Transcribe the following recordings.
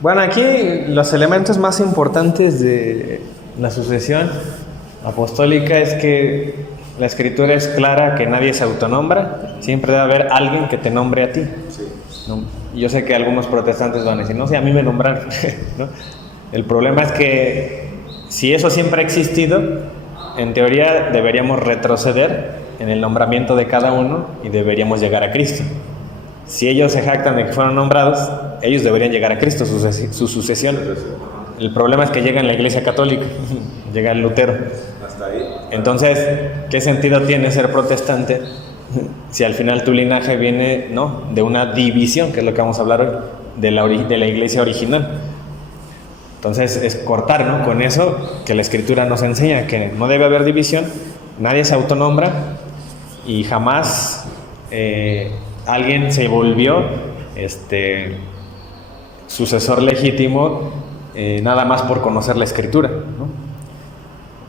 Bueno, aquí los elementos más importantes de la sucesión apostólica es que la Escritura es clara que nadie se autonombra, siempre debe haber alguien que te nombre a ti. Sí. ¿No? Yo sé que algunos protestantes van a decir, no sé, a mí me nombraron, ¿no? El problema es que si eso siempre ha existido, en teoría deberíamos retroceder en el nombramiento de cada uno y deberíamos llegar a Cristo. Si ellos se jactan de que fueron nombrados, ellos deberían llegar a Cristo, su sucesión. El problema es que llega en la Iglesia Católica, llega el Lutero. Hasta ahí. Entonces, ¿qué sentido tiene ser protestante si al final tu linaje viene, ¿no?, de una división, que es lo que vamos a hablar hoy, de la Iglesia original? Entonces, es cortar, ¿no?, con eso que la Escritura nos enseña, que no debe haber división, nadie se autonombra y jamás alguien se volvió sucesor legítimo nada más por conocer la Escritura, ¿no?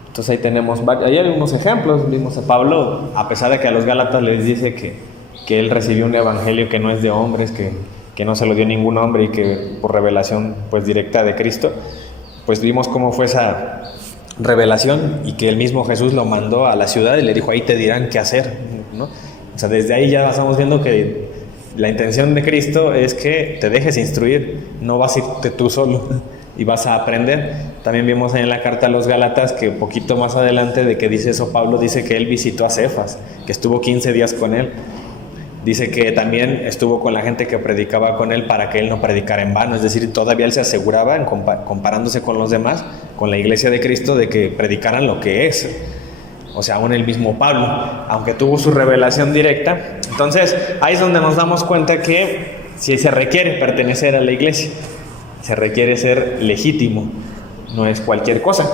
Entonces ahí tenemos hay algunos ejemplos. Vimos a Pablo, a pesar de que a los Gálatas les dice que él recibió un evangelio que no es de hombres, que no se lo dio ningún hombre y que por revelación pues directa de Cristo, pues vimos cómo fue esa revelación y que el mismo Jesús lo mandó a la ciudad y le dijo, ahí te dirán qué hacer, ¿no? O sea, desde ahí ya estamos viendo que la intención de Cristo es que te dejes instruir, no vas a irte tú solo y vas a aprender. También vimos en la carta a los Gálatas que un poquito más adelante de que dice eso, Pablo dice que él visitó a Cefas, que estuvo 15 días con él. Dice que también estuvo con la gente que predicaba con él para que él no predicara en vano, es decir, todavía él se aseguraba, comparándose con los demás, con la iglesia de Cristo, de que predicaran lo que es. O sea, aún el mismo Pablo, aunque tuvo su revelación directa. Entonces, ahí es donde nos damos cuenta que si se requiere pertenecer a la iglesia, se requiere ser legítimo, no es cualquier cosa.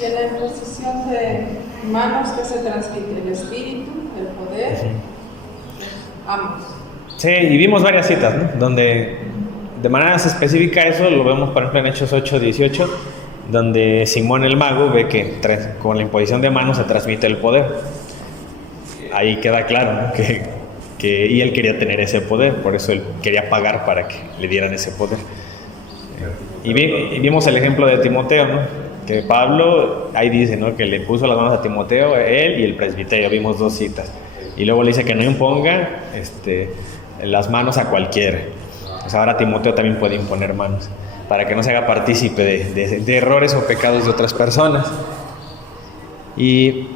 Y en la imposición de manos, que se transmite el espíritu, el poder, ambos. Sí, y vimos varias citas, ¿no?, donde de manera específica eso lo vemos, por ejemplo, en Hechos 8:18, donde Simón el mago ve que con la imposición de manos se transmite el poder. Ahí queda claro, ¿no?, y él quería tener ese poder, por eso él quería pagar para que le dieran ese poder. Y vimos el ejemplo de Timoteo, ¿no?, que Pablo, ahí dice, ¿no?, que le puso las manos a Timoteo, él y el presbiterio, vimos 2 citas. Y luego le dice que no imponga las manos a cualquiera. Pues ahora Timoteo también puede imponer manos, para que no se haga partícipe de errores o pecados de otras personas. Y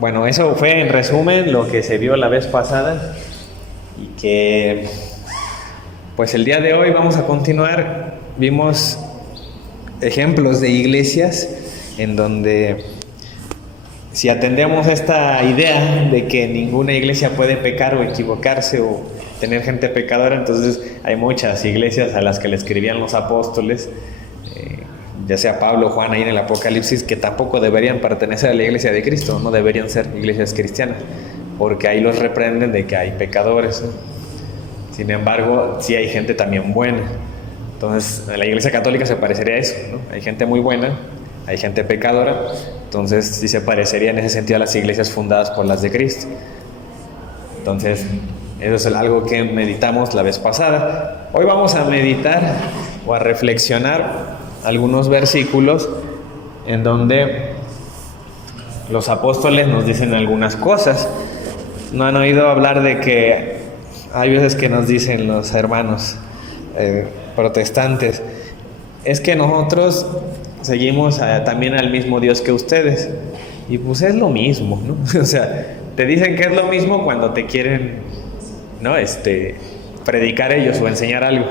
bueno, eso fue en resumen lo que se vio la vez pasada, y que pues el día de hoy vamos a continuar. Vimos ejemplos de iglesias en donde, si atendemos esta idea de que ninguna iglesia puede pecar o equivocarse o tener gente pecadora, entonces hay muchas iglesias a las que le escribían los apóstoles, ya sea Pablo o Juan ahí en el Apocalipsis, que tampoco deberían pertenecer a la iglesia de Cristo, no deberían ser iglesias cristianas, porque ahí los reprenden de que hay pecadores, ¿no? Sin embargo, sí hay gente también buena. Entonces, la iglesia católica se parecería a eso, ¿no? Hay gente muy buena, hay gente pecadora, entonces sí se parecería en ese sentido a las iglesias fundadas por las de Cristo. Entonces, eso es algo que meditamos la vez pasada. Hoy vamos a meditar o a reflexionar algunos versículos en donde los apóstoles nos dicen algunas cosas. ¿No han oído hablar de que hay veces que nos dicen los hermanos protestantes, es que nosotros seguimos también al mismo Dios que ustedes? Y pues es lo mismo, ¿no? O sea, te dicen que es lo mismo cuando te quieren, ¿no?, predicar ellos o enseñar algo.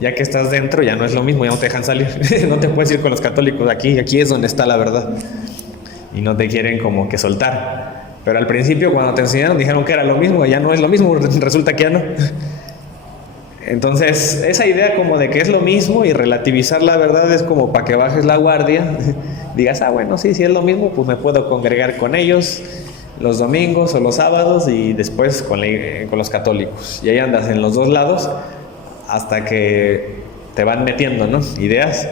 Ya que estás dentro ya no es lo mismo, ya no te dejan salir. No te puedes ir con los católicos, aquí es donde está la verdad. Y no te quieren como que soltar. Pero al principio, cuando te enseñaron, dijeron que era lo mismo, ya no es lo mismo, resulta que ya no. Entonces, esa idea como de que es lo mismo y relativizar la verdad es como para que bajes la guardia, digas, bueno, sí es lo mismo, pues me puedo congregar con ellos los domingos o los sábados y después con los católicos. Y ahí andas en los dos lados hasta que te van metiendo, ¿no?, ideas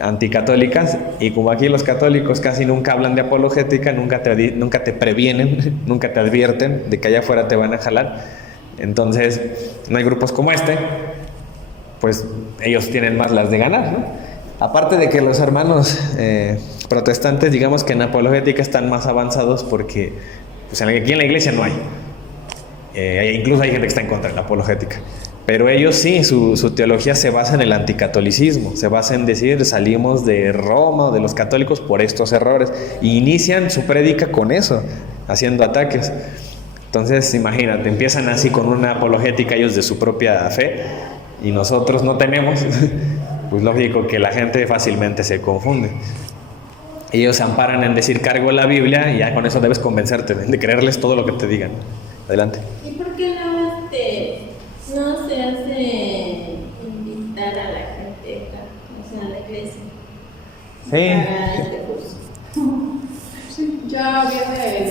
anticatólicas, y como aquí los católicos casi nunca hablan de apologética, nunca te previenen, nunca te advierten de que allá afuera te van a jalar. Entonces, no hay grupos como este pues ellos tienen más las de ganar, ¿no? Aparte de que los hermanos protestantes, digamos que en apologética están más avanzados porque pues aquí en la iglesia no hay. Incluso hay gente que está en contra de la apologética. Pero ellos sí, su teología se basa en el anticatolicismo, se basa en decir salimos de Roma, de los católicos por estos errores, y inician su prédica con eso, haciendo ataques. Entonces imagínate, empiezan así con una apologética ellos de su propia fe, y nosotros no tenemos, pues lógico que la gente fácilmente se confunde. Ellos se amparan en decir cargo la Biblia, y ya con eso debes convencerte de creerles todo lo que te digan. Adelante. ¿Y por qué no se hace invitar a la gente a la iglesia para este curso? Sí, ya viene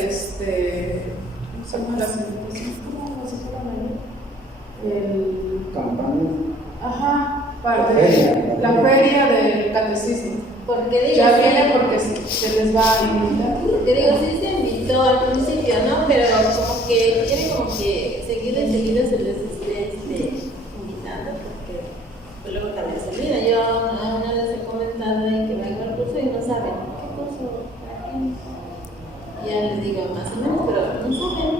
¿cómo se llama la celebración? ¿Cómo se llama? Campaña. Ajá, la feria del catecismo. Porque digo, Ya viene porque se les va a invitar. Porque digo, sí se invitó al principio, ¿no? Pero como que quieren como que seguido se les esté invitando, porque pues luego también se olvida. Yo a una les he comentado de que vengo al curso y no saben qué curso, para qué. Ya les digo más o menos, pero no saben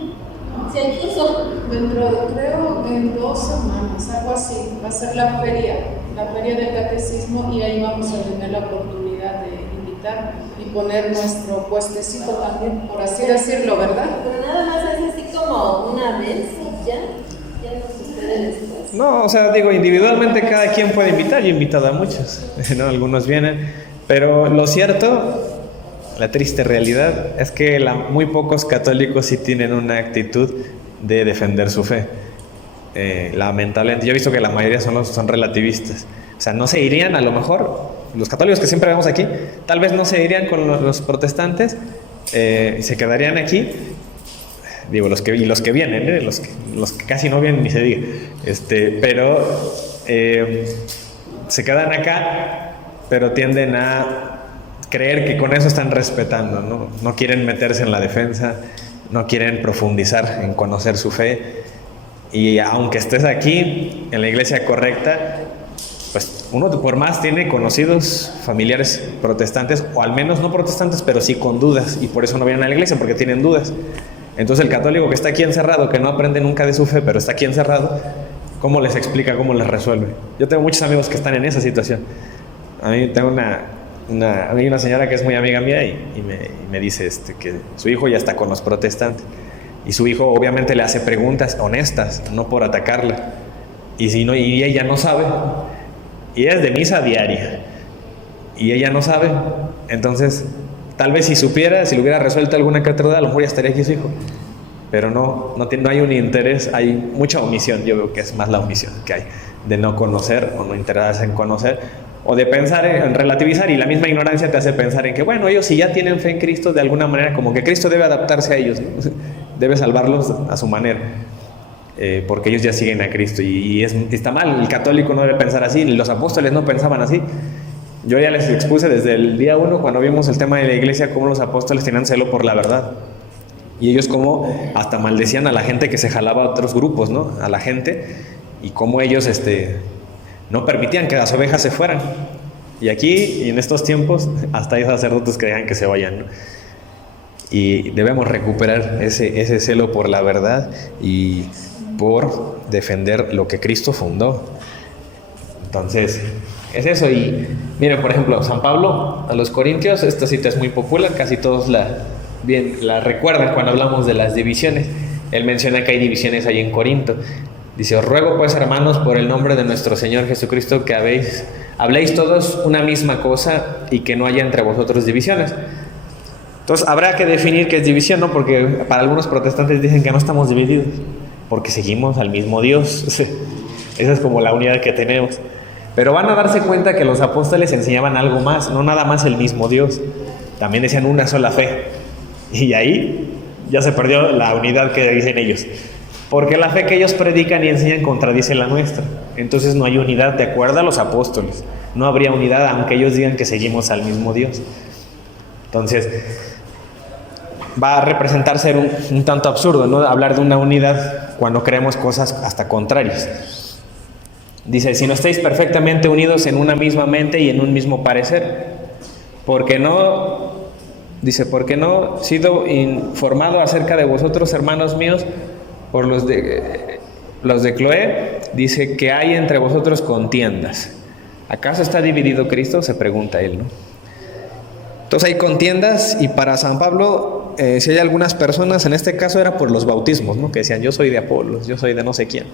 si hay curso. Creo en 2 semanas, algo así, va a ser la feria del catecismo, y ahí vamos a tener la oportunidad de invitar y poner nuestro puestecito también, por así decirlo, ¿verdad? Pero nada más es así como una vez y ya no sucede después. No, o sea, digo, individualmente cada quien puede invitar. Yo he invitado a muchos, ¿no? Algunos vienen, pero lo cierto, la triste realidad, es que muy pocos católicos sí tienen una actitud de defender su fe. Lamentablemente, yo he visto que la mayoría son relativistas. O sea, no se irían, a lo mejor, los católicos que siempre vemos aquí, tal vez no se irían con los protestantes, se quedarían aquí. Digo, los que vienen, los que casi no vienen ni se diga. Pero se quedan acá, pero tienden a creer que con eso están respetando, ¿no? No quieren meterse en la defensa, no quieren profundizar en conocer su fe. Y aunque estés aquí en la iglesia correcta, pues uno por más tiene conocidos familiares protestantes, o al menos no protestantes, pero sí con dudas, y por eso no vienen a la iglesia, porque tienen dudas. Entonces el católico que está aquí encerrado, que no aprende nunca de su fe, pero está aquí encerrado, ¿cómo les explica, cómo les resuelve? Yo tengo muchos amigos que están en esa situación. A mí tengo una señora que es muy amiga mía y me dice que su hijo ya está con los protestantes. Y su hijo obviamente le hace preguntas honestas, no por atacarla. Y ella no sabe. Y ella es de misa diaria. Y ella no sabe. Entonces, tal vez si supiera, si le hubiera resuelto alguna que otra duda, a lo mejor ya estaría aquí su hijo. Pero no hay un interés, hay mucha omisión. Yo veo que es más la omisión que hay, de no conocer o no interesarse en conocer, o de pensar en relativizar, y la misma ignorancia te hace pensar en que, bueno, ellos si ya tienen fe en Cristo, de alguna manera como que Cristo debe adaptarse a ellos, ¿no? Debe salvarlos a su manera, porque ellos ya siguen a Cristo, y está mal. El católico no debe pensar así, los apóstoles no pensaban así. Yo ya les expuse desde el día 1, cuando vimos el tema de la iglesia, cómo los apóstoles tenían celo por la verdad, y ellos como hasta maldecían a la gente que se jalaba a otros grupos, ¿no? A la gente, y cómo ellos no permitían que las ovejas se fueran. Y aquí, y en estos tiempos, hasta hay sacerdotes que dejan que se vayan, ¿no? Y debemos recuperar ese celo por la verdad y por defender lo que Cristo fundó. Entonces, es eso. Y miren, por ejemplo, San Pablo a los Corintios, esta cita es muy popular, casi todos la recuerdan cuando hablamos de las divisiones. Él menciona que hay divisiones ahí en Corinto. Dice: os ruego pues, hermanos, por el nombre de nuestro Señor Jesucristo, que habléis todos una misma cosa, y que no haya entre vosotros divisiones. Entonces habrá que definir qué es división, ¿no? Porque para algunos protestantes dicen que no estamos divididos, porque seguimos al mismo Dios. Esa es como la unidad que tenemos. Pero van a darse cuenta que los apóstoles enseñaban algo más, no nada más el mismo Dios. También decían una sola fe. Y ahí ya se perdió la unidad que dicen ellos. Porque la fe que ellos predican y enseñan contradice la nuestra. Entonces no hay unidad de acuerdo a los apóstoles. No habría unidad aunque ellos digan que seguimos al mismo Dios. Entonces va a representar ser un tanto absurdo, ¿no? Hablar de una unidad cuando creemos cosas hasta contrarias. Dice, si no estáis perfectamente unidos en una misma mente y en un mismo parecer, porque no he sido informado acerca de vosotros, hermanos míos, por los de Cloé, dice que hay entre vosotros contiendas. ¿Acaso está dividido Cristo?, se pregunta él, ¿no? Entonces hay contiendas, y para San Pablo, si hay algunas personas, en este caso era por los bautismos, ¿no?, que decían, yo soy de Apolos, yo soy de no sé quién.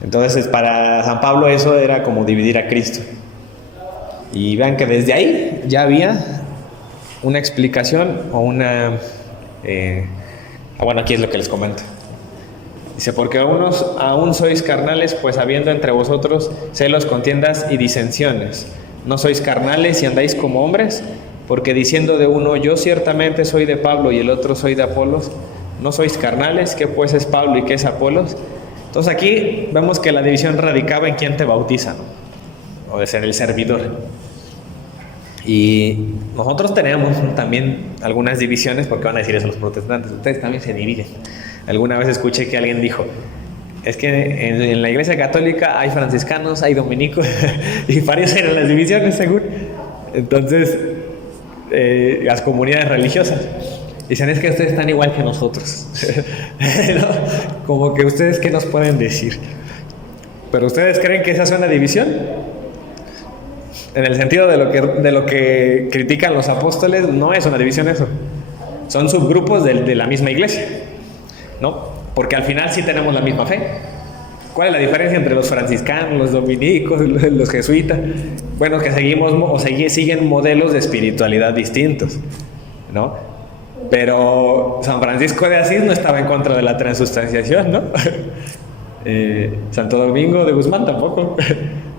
Entonces para San Pablo eso era como dividir a Cristo. Y vean que desde ahí ya había una explicación o una... bueno, aquí es lo que les comento. Dice, porque unos aún sois carnales, pues habiendo entre vosotros celos, contiendas y disensiones. ¿No sois carnales y andáis como hombres? Porque diciendo de uno, yo ciertamente soy de Pablo, y el otro soy de Apolos, ¿no sois carnales? ¿Qué pues es Pablo y qué es Apolos? Entonces aquí vemos que la división radicaba en quién te bautiza, ¿no?, o de ser el servidor. Y nosotros tenemos también algunas divisiones, porque van a decir eso los protestantes, ustedes también se dividen. Alguna vez escuché que alguien dijo, es que en la iglesia católica hay franciscanos, hay dominicos, y parecen las divisiones según. Entonces, las comunidades religiosas dicen, es que ustedes están igual que nosotros. ¿No? Como que ustedes, ¿qué nos pueden decir? ¿Pero ustedes creen que esa es una división? En el sentido de lo que critican los apóstoles, no es una división eso. Son subgrupos de la misma iglesia, ¿no? Porque al final sí tenemos la misma fe. ¿Cuál es la diferencia entre los franciscanos, los dominicos, los jesuitas? Bueno, que seguimos siguen modelos de espiritualidad distintos, ¿no? Pero San Francisco de Asís no estaba en contra de la transustanciación, ¿no? Santo Domingo de Guzmán tampoco.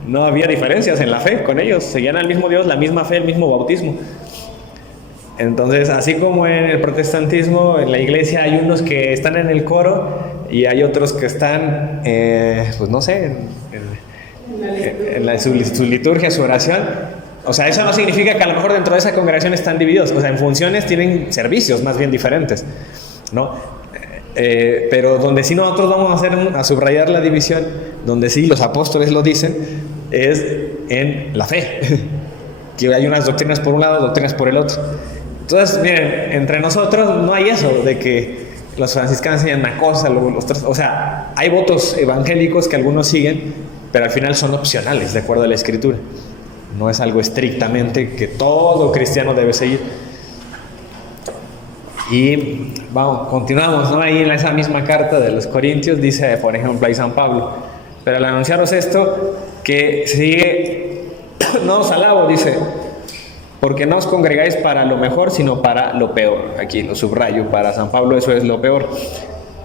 No había diferencias en la fe con ellos, seguían al mismo Dios, la misma fe, el mismo bautismo. Entonces, así como en el protestantismo, en la iglesia hay unos que están en el coro y hay otros que están, pues no sé, en su liturgia, su oración. O sea, eso no significa que a lo mejor dentro de esa congregación están divididos. O sea, en funciones tienen servicios más bien diferentes, ¿no? Pero donde sí nosotros vamos a subrayar la división, donde sí los apóstoles lo dicen, es en la fe. Que hay unas doctrinas por un lado, doctrinas por el otro. Entonces, miren, entre nosotros no hay eso de que los franciscanos enseñan una cosa, o sea, hay votos evangélicos que algunos siguen, pero al final son opcionales, de acuerdo a la Escritura. No es algo estrictamente que todo cristiano debe seguir. Y vamos, continuamos, ¿no? Ahí en esa misma carta de los Corintios dice, por ejemplo, ahí San Pablo, pero al anunciaros esto, que sigue, no os alabo, dice, porque no os congregáis para lo mejor, sino para lo peor. Aquí lo subrayo, para San Pablo eso es lo peor.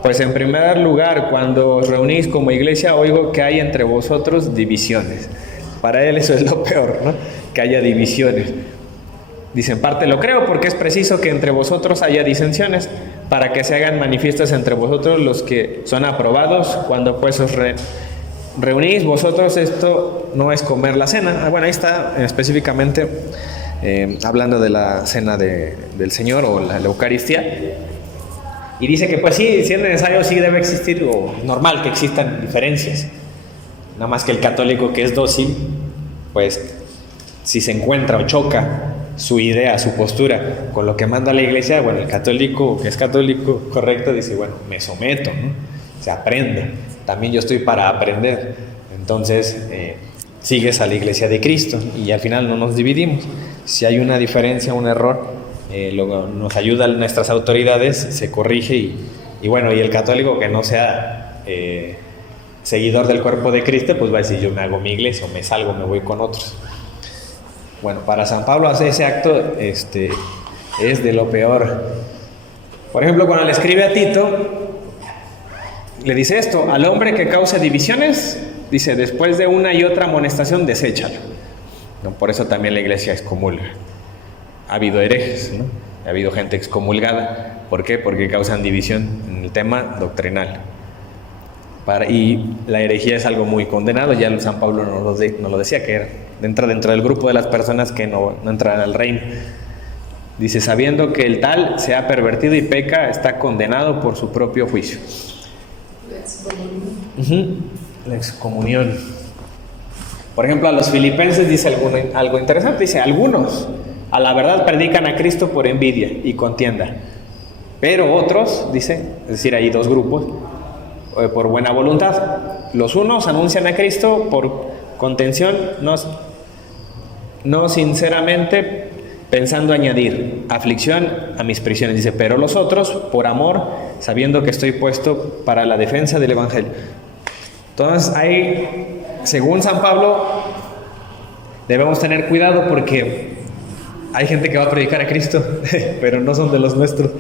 Pues en primer lugar, cuando os reunís como iglesia, oigo que hay entre vosotros divisiones. Para él eso es lo peor, ¿no? Que haya divisiones. Dice, en parte lo creo, porque es preciso que entre vosotros haya disensiones, para que se hagan manifiestas entre vosotros los que son aprobados. Cuando pues os reunís vosotros, esto no es comer la cena. Bueno, ahí está específicamente hablando de la cena del Señor o la Eucaristía. Y dice que pues sí, si es necesario, sí debe existir, o normal que existan diferencias. Nada más que el católico que es dócil, pues si se encuentra o choca su idea, su postura con lo que manda la iglesia, bueno, el católico que es católico correcto dice, bueno, me someto, ¿no? Se aprende. También yo estoy para aprender. Entonces, sigues a la iglesia de Cristo y al final no nos dividimos. Si hay una diferencia, un error, nos ayudan nuestras autoridades, se corrige y bueno, y el católico que no sea seguidor del cuerpo de Cristo, pues va a decir, yo me hago mi iglesia o me salgo, me voy con otros. Bueno, para San Pablo hacer ese acto es de lo peor. Por ejemplo, cuando le escribe a Tito, le dice esto, al hombre que causa divisiones, dice, después de una y otra amonestación, deséchalo. ¿No? Por eso también la iglesia excomulga. Ha habido herejes, ¿no? Ha habido gente excomulgada. ¿Por qué? Porque causan división en el tema doctrinal. Y la herejía es algo muy condenado, ya San Pablo nos lo decía, que entra dentro del grupo de las personas que no entran al reino. Dice, sabiendo que el tal se ha pervertido y peca, está condenado por su propio juicio. La excomunión. Por ejemplo, a los filipenses dice algo interesante. Dice, algunos a la verdad predican a Cristo por envidia y contienda. Pero otros, dice, es decir, hay dos grupos, por buena voluntad. Los unos anuncian a Cristo por contención, no sinceramente pensando añadir aflicción a mis prisiones. Dice, pero los otros por amor, sabiendo que estoy puesto para la defensa del Evangelio. Entonces, según San Pablo, debemos tener cuidado porque hay gente que va a predicar a Cristo, pero no son de los nuestros.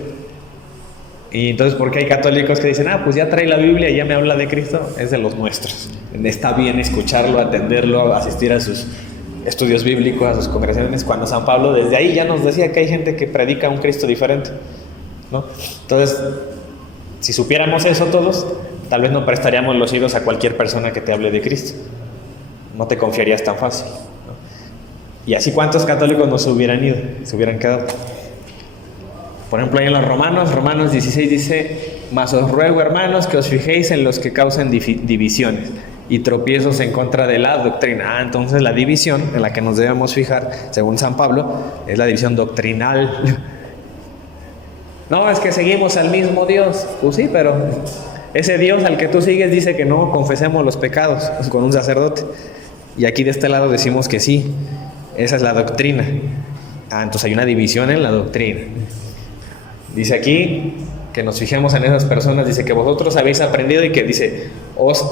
Y entonces, ¿por qué hay católicos que dicen, pues ya trae la Biblia y ya me habla de Cristo? Es de los nuestros. Está bien escucharlo, atenderlo, asistir a sus estudios bíblicos, a sus congregaciones, cuando San Pablo desde ahí ya nos decía que hay gente que predica un Cristo diferente, ¿no? Entonces, si supiéramos eso todos, tal vez no prestaríamos los oídos a cualquier persona que te hable de Cristo. No te confiarías tan fácil, ¿no? Y así, ¿cuántos católicos nos hubieran ido? Se hubieran quedado. Por ejemplo, ahí en los Romanos 16 dice, mas os ruego, hermanos, que os fijéis en los que causan divisiones y tropiezos en contra de la doctrina. Entonces la división en la que nos debemos fijar, según San Pablo, es la división doctrinal. No, es que seguimos al mismo Dios. Pues sí, pero ese Dios al que tú sigues dice que no confesemos los pecados con un sacerdote. Y aquí de este lado decimos que sí. Esa es la doctrina. Entonces hay una división en la doctrina. Dice aquí que nos fijemos en esas personas. Dice que vosotros habéis aprendido y que dice, os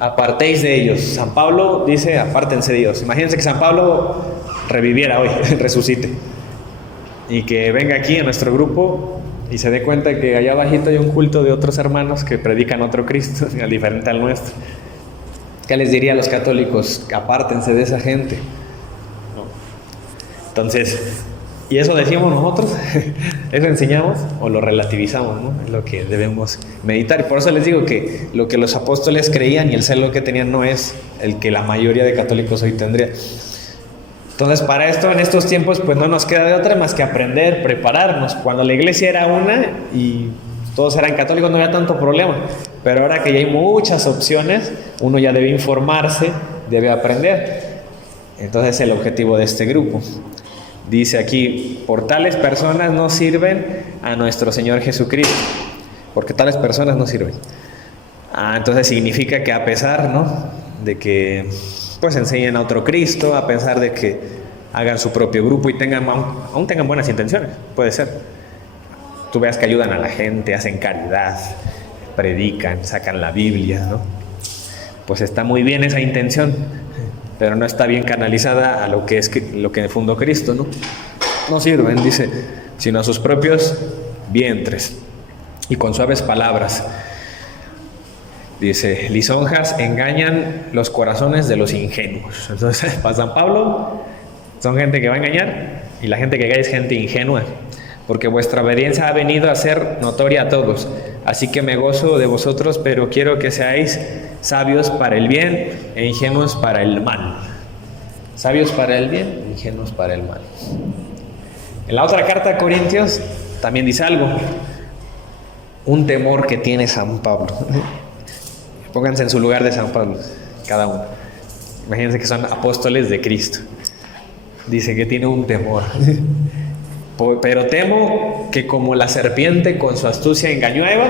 apartéis de ellos. San Pablo dice, apártense de ellos. Imagínense que San Pablo reviviera hoy, resucite. Y que venga aquí a nuestro grupo y se dé cuenta que allá abajito hay un culto de otros hermanos que predican otro Cristo, diferente al nuestro. ¿Qué les diría a los católicos? Apártense de esa gente. No. Entonces, ¿y eso decimos nosotros? ¿Eso enseñamos o lo relativizamos, ¿no? Es lo que debemos meditar. Y por eso les digo que lo que los apóstoles creían y el celo que tenían no es el que la mayoría de católicos hoy tendría. Entonces, para esto, en estos tiempos, pues no nos queda de otra más que aprender, prepararnos. Cuando la iglesia era una y todos eran católicos, no había tanto problema. Pero ahora que ya hay muchas opciones, uno ya debe informarse, debe aprender. Entonces, es el objetivo de este grupo. Dice aquí, por tales personas no sirven a nuestro Señor Jesucristo. Porque tales personas no sirven. Entonces significa que a pesar, ¿no?, de que pues enseñen a otro Cristo, a pesar de que hagan su propio grupo y aún tengan buenas intenciones, puede ser. Tú veas que ayudan a la gente, hacen caridad, predican, sacan la Biblia, ¿no? Pues está muy bien esa intención, pero no está bien canalizada a lo que fundó Cristo, ¿no? No sirven, dice, sino a sus propios vientres y con suaves palabras. Dice, lisonjas engañan los corazones de los ingenuos. Entonces, para San Pablo, son gente que va a engañar y la gente que cae es gente ingenua, porque vuestra obediencia ha venido a ser notoria a todos. Así que me gozo de vosotros, pero quiero que seáis sabios para el bien e ingenuos para el mal. Sabios para el bien, ingenuos para el mal. En la otra carta a Corintios también dice algo, un temor que tiene San Pablo. Pónganse en su lugar de San Pablo, cada uno. Imagínense que son apóstoles de Cristo. Dice que tiene un temor. Pero temo que como la serpiente con su astucia engañó a Eva,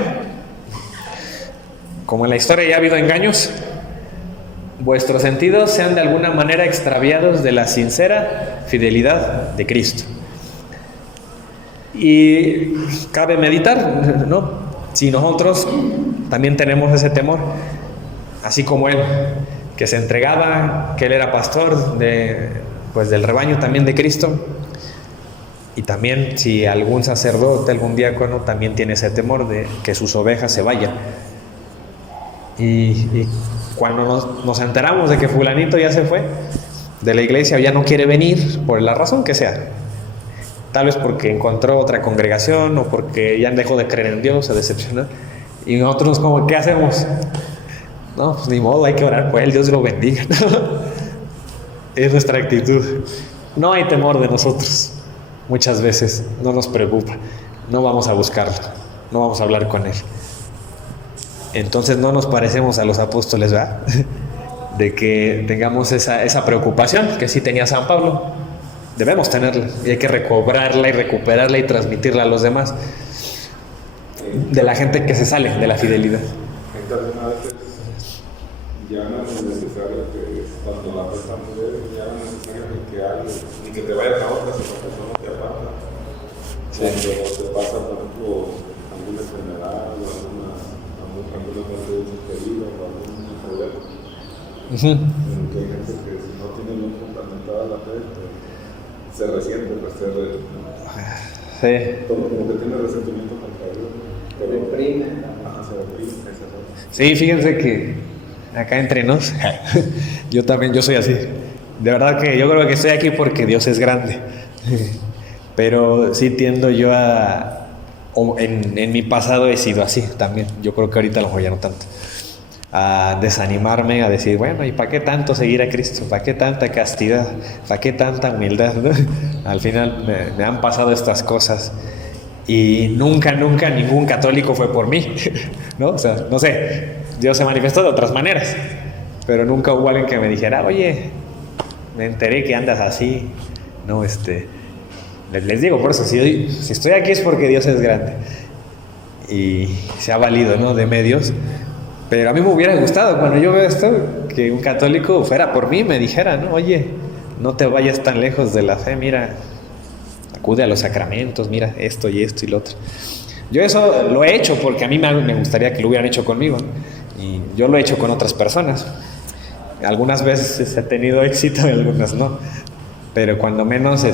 como en la historia ya ha habido engaños, vuestros sentidos sean de alguna manera extraviados de la sincera fidelidad de Cristo. Y cabe meditar, ¿no? Si nosotros también tenemos ese temor, así como él, que se entregaba, que él era pastor del rebaño también de Cristo, y también si algún sacerdote, algún diácono también tiene ese temor de que sus ovejas se vayan. Y cuando nos enteramos de que fulanito ya se fue de la iglesia, ya no quiere venir, por la razón que sea, tal vez porque encontró otra congregación o porque ya dejó de creer en Dios, se decepcionó, y nosotros como, ¿qué hacemos? No, pues ni modo, hay que orar por él, Dios lo bendiga. Es nuestra actitud. No hay temor de nosotros. Muchas veces no nos preocupa, no vamos a buscarlo, no vamos a hablar con él. Entonces no nos parecemos a los apóstoles, ¿verdad? De que tengamos esa preocupación que sí tenía San Pablo. Debemos tenerla y hay que recobrarla y recuperarla y transmitirla a los demás. De la gente que se sale de la fidelidad. Entonces, a veces ya no es necesario que cuando la persona muere, ya no es necesario que alguien, ni que te vayas a otra, si la persona te aparta. Sí. Cuando te pasa, por ejemplo, alguna enfermedad o alguna muerte de un querido o algún problema. Que hay gente que si no tiene bien fundamentada la fe, pues, se resiente, pues como que tiene resentimiento contra Dios. Se deprime. Se deprime, Sí, fíjense que acá entre nos, yo soy así. De verdad que yo creo que estoy aquí porque Dios es grande. Pero sí tiendo yo en mi pasado he sido así también. Yo creo que ahorita a lo mejor ya no tanto. A desanimarme, a decir, bueno, ¿y para qué tanto seguir a Cristo? ¿Para qué tanta castidad? ¿Para qué tanta humildad? ¿No? Al final me han pasado estas cosas. Y nunca ningún católico fue por mí, ¿no? O sea, no sé, Dios se manifestó de otras maneras, pero nunca hubo alguien que me dijera, oye, me enteré que andas así, ¿no? Les digo, por eso, si estoy aquí es porque Dios es grande y se ha valido, ¿no? De medios, pero a mí me hubiera gustado cuando yo veo esto, que un católico fuera por mí, me dijera, ¿no? Oye, no te vayas tan lejos de la fe, mira, acude a los sacramentos, mira esto y esto y lo otro. Yo eso lo he hecho porque a mí me gustaría que lo hubieran hecho conmigo, ¿no? Y yo lo he hecho con otras personas. Algunas veces he tenido éxito y algunas no, pero cuando menos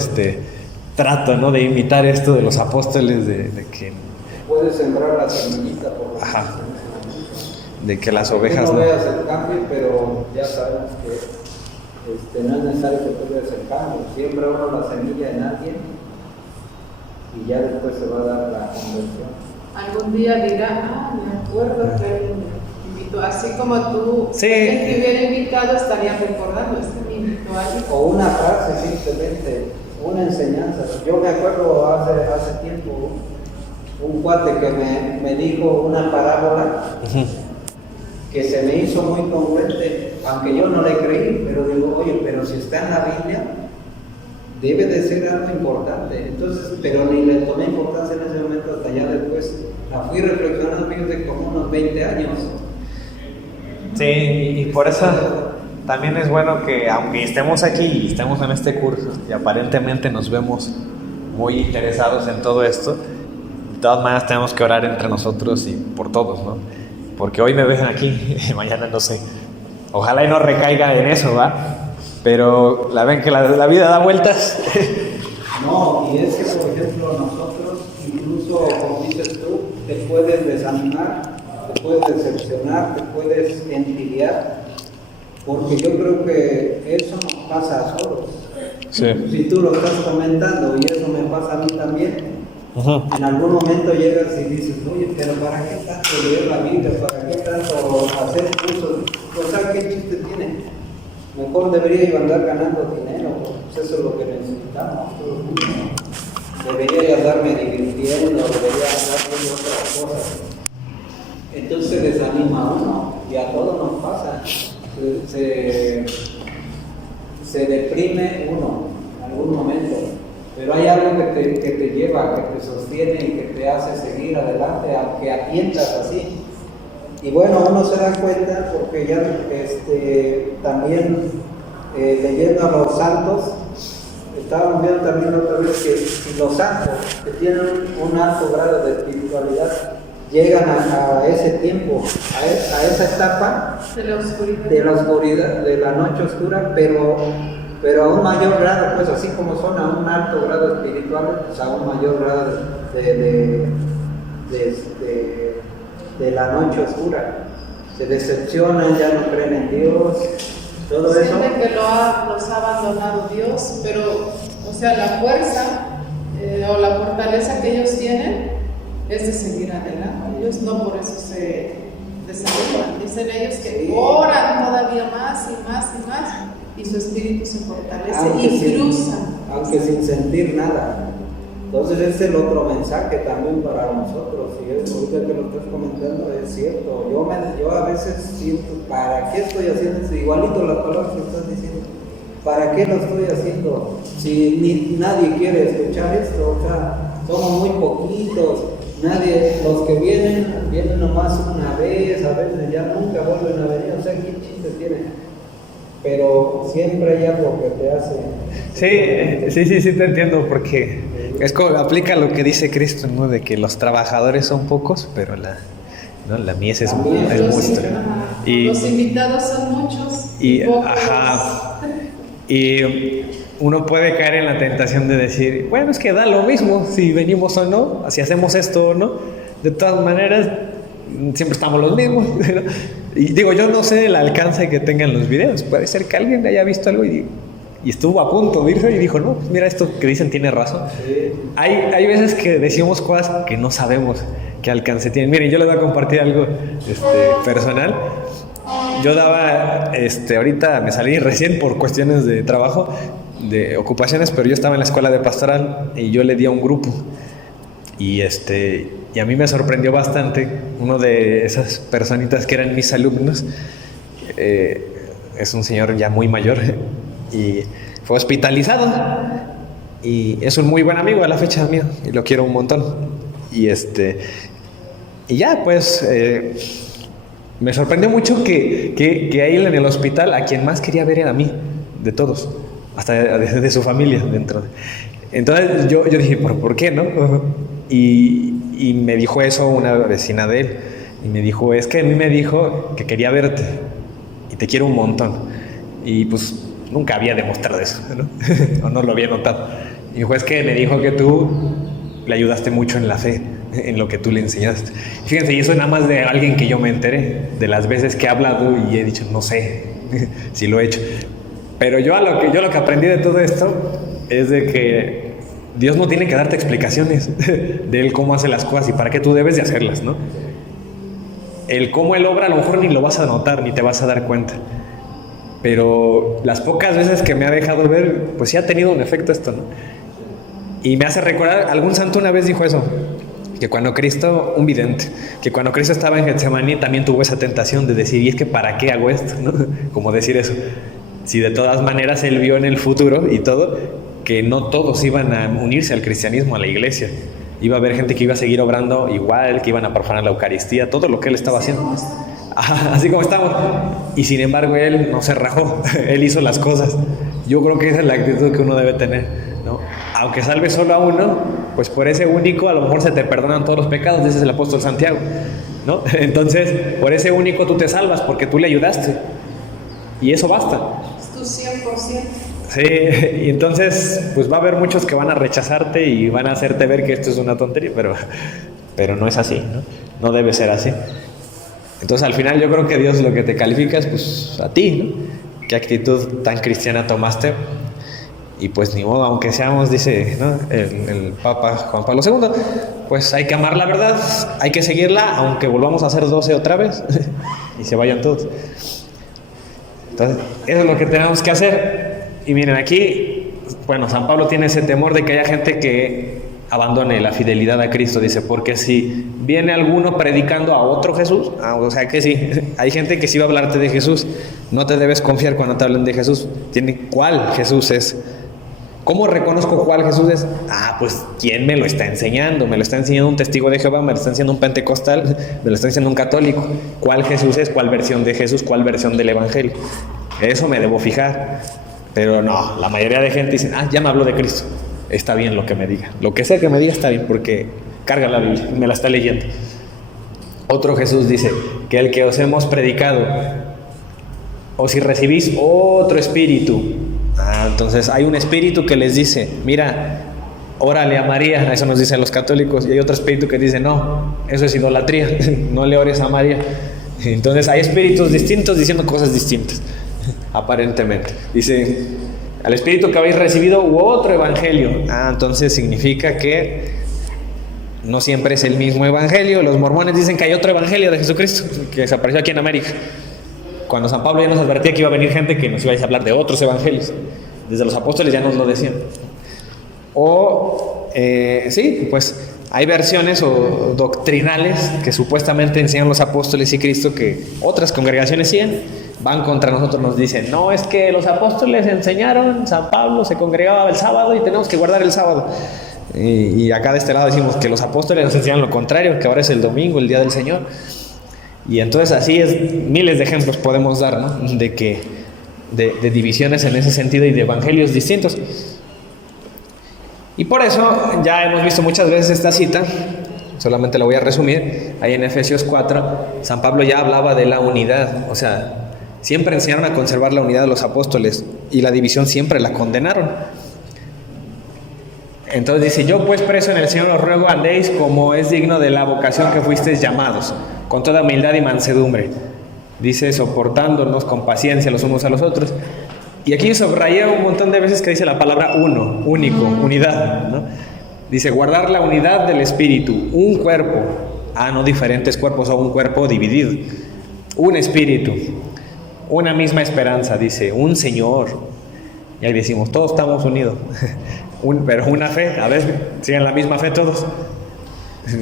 trato, ¿no? De imitar esto de los apóstoles, de que puedes sembrar la semillita por la ajá, de que las ovejas no veas el cambio, pero ya sabemos que no es necesario que tú veas el cambio. Siembra uno la semilla en alguien y ya después se va a dar la conversión. Algún día dirá, me acuerdo que él me invitó, así como tú, sí, que hubiera invitado, estaría recordando, me invitó a alguien. O una frase simplemente, una enseñanza. Yo me acuerdo hace tiempo, un cuate que me dijo una parábola que se me hizo muy congruente, aunque yo no le creí, pero digo, oye, pero si está en la Biblia, debe de ser algo importante. Entonces, pero ni le tomé importancia en ese momento, hasta ya después la fui reflexionando de como unos 20 años. Sí, y por eso también es bueno que aunque estemos aquí y estemos en este curso y aparentemente nos vemos muy interesados en todo esto, de todas maneras tenemos que orar entre nosotros y por todos, ¿no? Porque hoy me ven aquí, mañana no sé. Ojalá y no recaiga en eso, ¿va? Pero la ven que la vida da vueltas. No, y es que por ejemplo nosotros, incluso como dices tú, te puedes desanimar, te puedes decepcionar, te puedes envidiar, porque yo creo que eso nos pasa a todos. Sí. Si tú lo estás comentando y eso me pasa a mí también, en algún momento llegas y dices, oye, pero ¿para qué tanto leer la Biblia? ¿Para qué tanto hacer cursos? O sea, ¿qué chiste tiene? Mejor debería yo andar ganando dinero, pues eso es lo que necesitamos todo el mundo. Debería andarme divirtiendo, debería andar haciendo otras cosas. Entonces desanima a uno y a todos nos pasa. Se deprime uno en algún momento, pero hay algo que te lleva, que te sostiene y que te hace seguir adelante, aunque atiendas así. Y bueno, uno se da cuenta porque ya también leyendo a los santos, estábamos viendo también otra vez que si los santos que tienen un alto grado de espiritualidad llegan a ese tiempo, a esa etapa de la oscuridad, de la noche oscura, pero a un mayor grado, pues así como son a un alto grado espiritual, pues a un mayor grado de la noche oscura. Se decepcionan, ya no creen en Dios, todo eso. Sienten que los ha abandonado Dios, pero, o sea, la fuerza o la fortaleza que ellos tienen es de seguir adelante. Ellos no por eso se desaniman. Dicen ellos que oran todavía más y más y más, y su espíritu se fortalece y cruzan. Aunque sin sentir nada. Entonces ese es el otro mensaje también para nosotros, y eso ahorita que lo estás comentando es cierto. Yo a veces siento, ¿para qué estoy haciendo eso? Igualito las palabras que estás diciendo, ¿para qué lo estoy haciendo? Si nadie quiere escuchar esto, o sea, somos muy poquitos, los que vienen nomás una vez, a veces ya nunca vuelven a venir, o sea, ¿qué chiste tiene? Pero siempre hay algo que te hace... Sí, te entiendo, porque es como aplica lo que dice Cristo, ¿no? De que los trabajadores son pocos, pero la mies es mucha. Y los invitados son muchos. Y, pocos. Y uno puede caer en la tentación de decir, bueno, es que da lo mismo si venimos o no, si hacemos esto o no. De todas maneras, siempre estamos los mismos, ¿no? Y digo, yo no sé el alcance que tengan los videos. Puede ser que alguien haya visto algo y estuvo a punto de irse y dijo, no, mira, esto que dicen tiene razón. Sí. Hay veces que decimos cosas que no sabemos qué alcance tienen. Miren, yo les voy a compartir algo personal. Yo daba, ahorita me salí recién por cuestiones de trabajo, de ocupaciones, pero yo estaba en la escuela de pastoral y yo le di a un grupo. Y a mí me sorprendió bastante, uno de esas personitas que eran mis alumnos, es un señor ya muy mayor y fue hospitalizado y es un muy buen amigo a la fecha mío y lo quiero un montón. Y ya pues me sorprendió mucho que ahí en el hospital a quien más quería ver era a mí, de todos, hasta de su familia dentro. Entonces yo dije, ¿por qué no? Y me dijo eso una vecina de él. Y me dijo, es que a mí me dijo que quería verte y te quiero un montón. Y pues nunca había demostrado eso, ¿no? O no lo había notado. Y dijo, es que me dijo que tú le ayudaste mucho en la fe, en lo que tú le enseñaste. Fíjense, y eso nada más de alguien que yo me enteré, de las veces que he hablado y he dicho, no sé si lo he hecho. Pero yo lo que aprendí de todo esto es de que Dios no tiene que darte explicaciones de Él cómo hace las cosas y para qué tú debes de hacerlas, ¿no? El cómo Él obra a lo mejor ni lo vas a notar, ni te vas a dar cuenta. Pero las pocas veces que me ha dejado ver, pues sí ha tenido un efecto esto, ¿no? Y me hace recordar, algún santo una vez dijo eso, que cuando Cristo, un vidente, que cuando Cristo estaba en Getsemaní también tuvo esa tentación de decir, ¿y es que para qué hago esto? ¿No? Como decir eso. Si de todas maneras Él vio en el futuro y todo, que no todos iban a unirse al cristianismo, a la iglesia. Iba a haber gente que iba a seguir obrando igual, que iban a profanar la Eucaristía, todo lo que Él estaba haciendo. Así como estamos. Y sin embargo Él no se rajó, Él hizo las cosas. Yo creo que esa es la actitud que uno debe tener, ¿no? Aunque salve solo a uno, pues por ese único a lo mejor se te perdonan todos los pecados, dice el apóstol Santiago, ¿no? Entonces, por ese único tú te salvas, porque tú le ayudaste. Y eso basta. Es tu 100%. Sí, y entonces pues va a haber muchos que van a rechazarte y van a hacerte ver que esto es una tontería, pero no es así, ¿no? No debe ser así. Entonces al final yo creo que Dios lo que te califica es pues a ti, ¿no? ¿Qué actitud tan cristiana tomaste? Y pues ni modo, aunque seamos, dice, ¿no? el Papa Juan Pablo II, pues hay que amar la verdad, hay que seguirla, aunque volvamos a hacer 12 otra vez y se vayan todos. Entonces eso es lo que tenemos que hacer. Y miren, aquí, bueno, San Pablo tiene ese temor de que haya gente que abandone la fidelidad a Cristo. Dice, porque si viene alguno predicando a otro Jesús, o sea que sí, hay gente que sí va a hablarte de Jesús. No te debes confiar cuando te hablen de Jesús. ¿Cuál Jesús es? ¿Cómo reconozco cuál Jesús es? Pues ¿quién me lo está enseñando? Me lo está enseñando un testigo de Jehová, me lo está enseñando un pentecostal, me lo está enseñando un católico. ¿Cuál Jesús es? ¿Cuál versión de Jesús? ¿Cuál versión del Evangelio? Eso me debo fijar. Pero no, la mayoría de gente dice, ya me habló de Cristo, está bien lo que me diga. Lo que sea que me diga está bien porque carga la Biblia, me la está leyendo. Otro Jesús dice, que el que os hemos predicado, o si recibís otro espíritu. Entonces hay un espíritu que les dice, mira, órale a María, eso nos dicen los católicos, y hay otro espíritu que dice, no, eso es idolatría, no le ores a María. Entonces hay espíritus distintos diciendo cosas distintas. Aparentemente dice al espíritu que habéis recibido u otro evangelio. Entonces significa que no siempre es el mismo evangelio. Los mormones dicen que hay otro evangelio de Jesucristo que desapareció aquí en América, cuando San Pablo ya nos advertía que iba a venir gente que nos iba a hablar de otros evangelios. Desde los apóstoles ya nos lo decían. O sí, pues hay versiones o doctrinales que supuestamente enseñan los apóstoles y Cristo que otras congregaciones siguen, van contra nosotros, nos dicen, no, es que los apóstoles enseñaron, San Pablo se congregaba el sábado y tenemos que guardar el sábado. Y acá de este lado decimos que los apóstoles nos enseñan lo contrario, que ahora es el domingo, el día del Señor. Y entonces así es, miles de ejemplos podemos dar, ¿no? De divisiones en ese sentido y de evangelios distintos. Y por eso ya hemos visto muchas veces esta cita, solamente la voy a resumir, ahí en Efesios 4, San Pablo ya hablaba de la unidad, o sea, siempre enseñaron a conservar la unidad de los apóstoles y la división siempre la condenaron. Entonces dice, yo pues preso en el Señor os ruego andéis como es digno de la vocación que fuisteis llamados, con toda humildad y mansedumbre. Dice, soportándonos con paciencia los unos a los otros. Y aquí subrayé un montón de veces que dice la palabra uno, único, unidad, ¿no? Dice, guardar la unidad del espíritu, un cuerpo, no diferentes cuerpos o un cuerpo dividido, un espíritu, una misma esperanza, dice, un Señor. Y ahí decimos, todos estamos unidos, pero una fe, a ver, siguen la misma fe todos.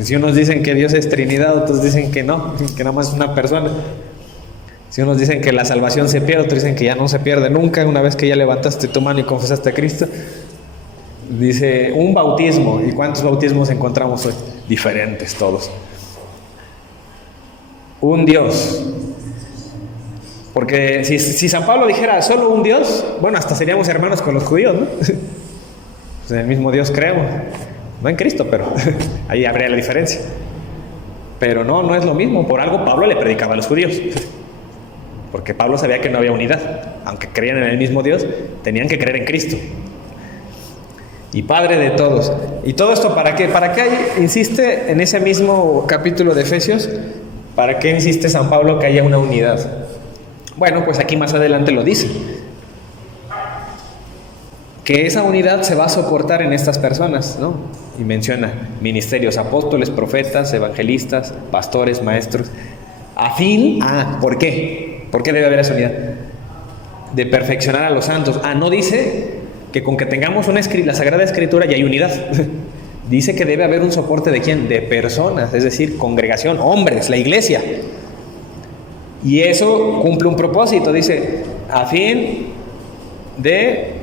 Si unos dicen que Dios es Trinidad, otros dicen que no, que nada más es una persona. Si unos dicen que la salvación se pierde, otros dicen que ya no se pierde nunca, una vez que ya levantaste tu mano y confesaste a Cristo. Dice, un bautismo. ¿Y cuántos bautismos encontramos hoy? Diferentes todos. Un Dios. Porque si San Pablo dijera solo un Dios, bueno, hasta seríamos hermanos con los judíos, ¿no? Pues en el mismo Dios creemos. No en Cristo, pero ahí habría la diferencia. Pero no es lo mismo. Por algo Pablo le predicaba a los judíos. Porque Pablo sabía que no había unidad. Aunque creían en el mismo Dios, tenían que creer en Cristo. Y Padre de todos. ¿Y todo esto para qué? ¿Para qué insiste en ese mismo capítulo de Efesios? ¿Para qué insiste San Pablo que haya una unidad? Bueno, pues aquí más adelante lo dice. Que esa unidad se va a soportar en estas personas, ¿no? Y menciona ministerios, apóstoles, profetas, evangelistas, pastores, maestros. ¿Por qué? ¿Por qué debe haber esa unidad? De perfeccionar a los santos. No dice que con que tengamos la Sagrada Escritura ya hay unidad. Dice que debe haber un soporte ¿de quién? De personas, es decir, congregación, hombres, la iglesia. Y eso cumple un propósito, dice, a fin de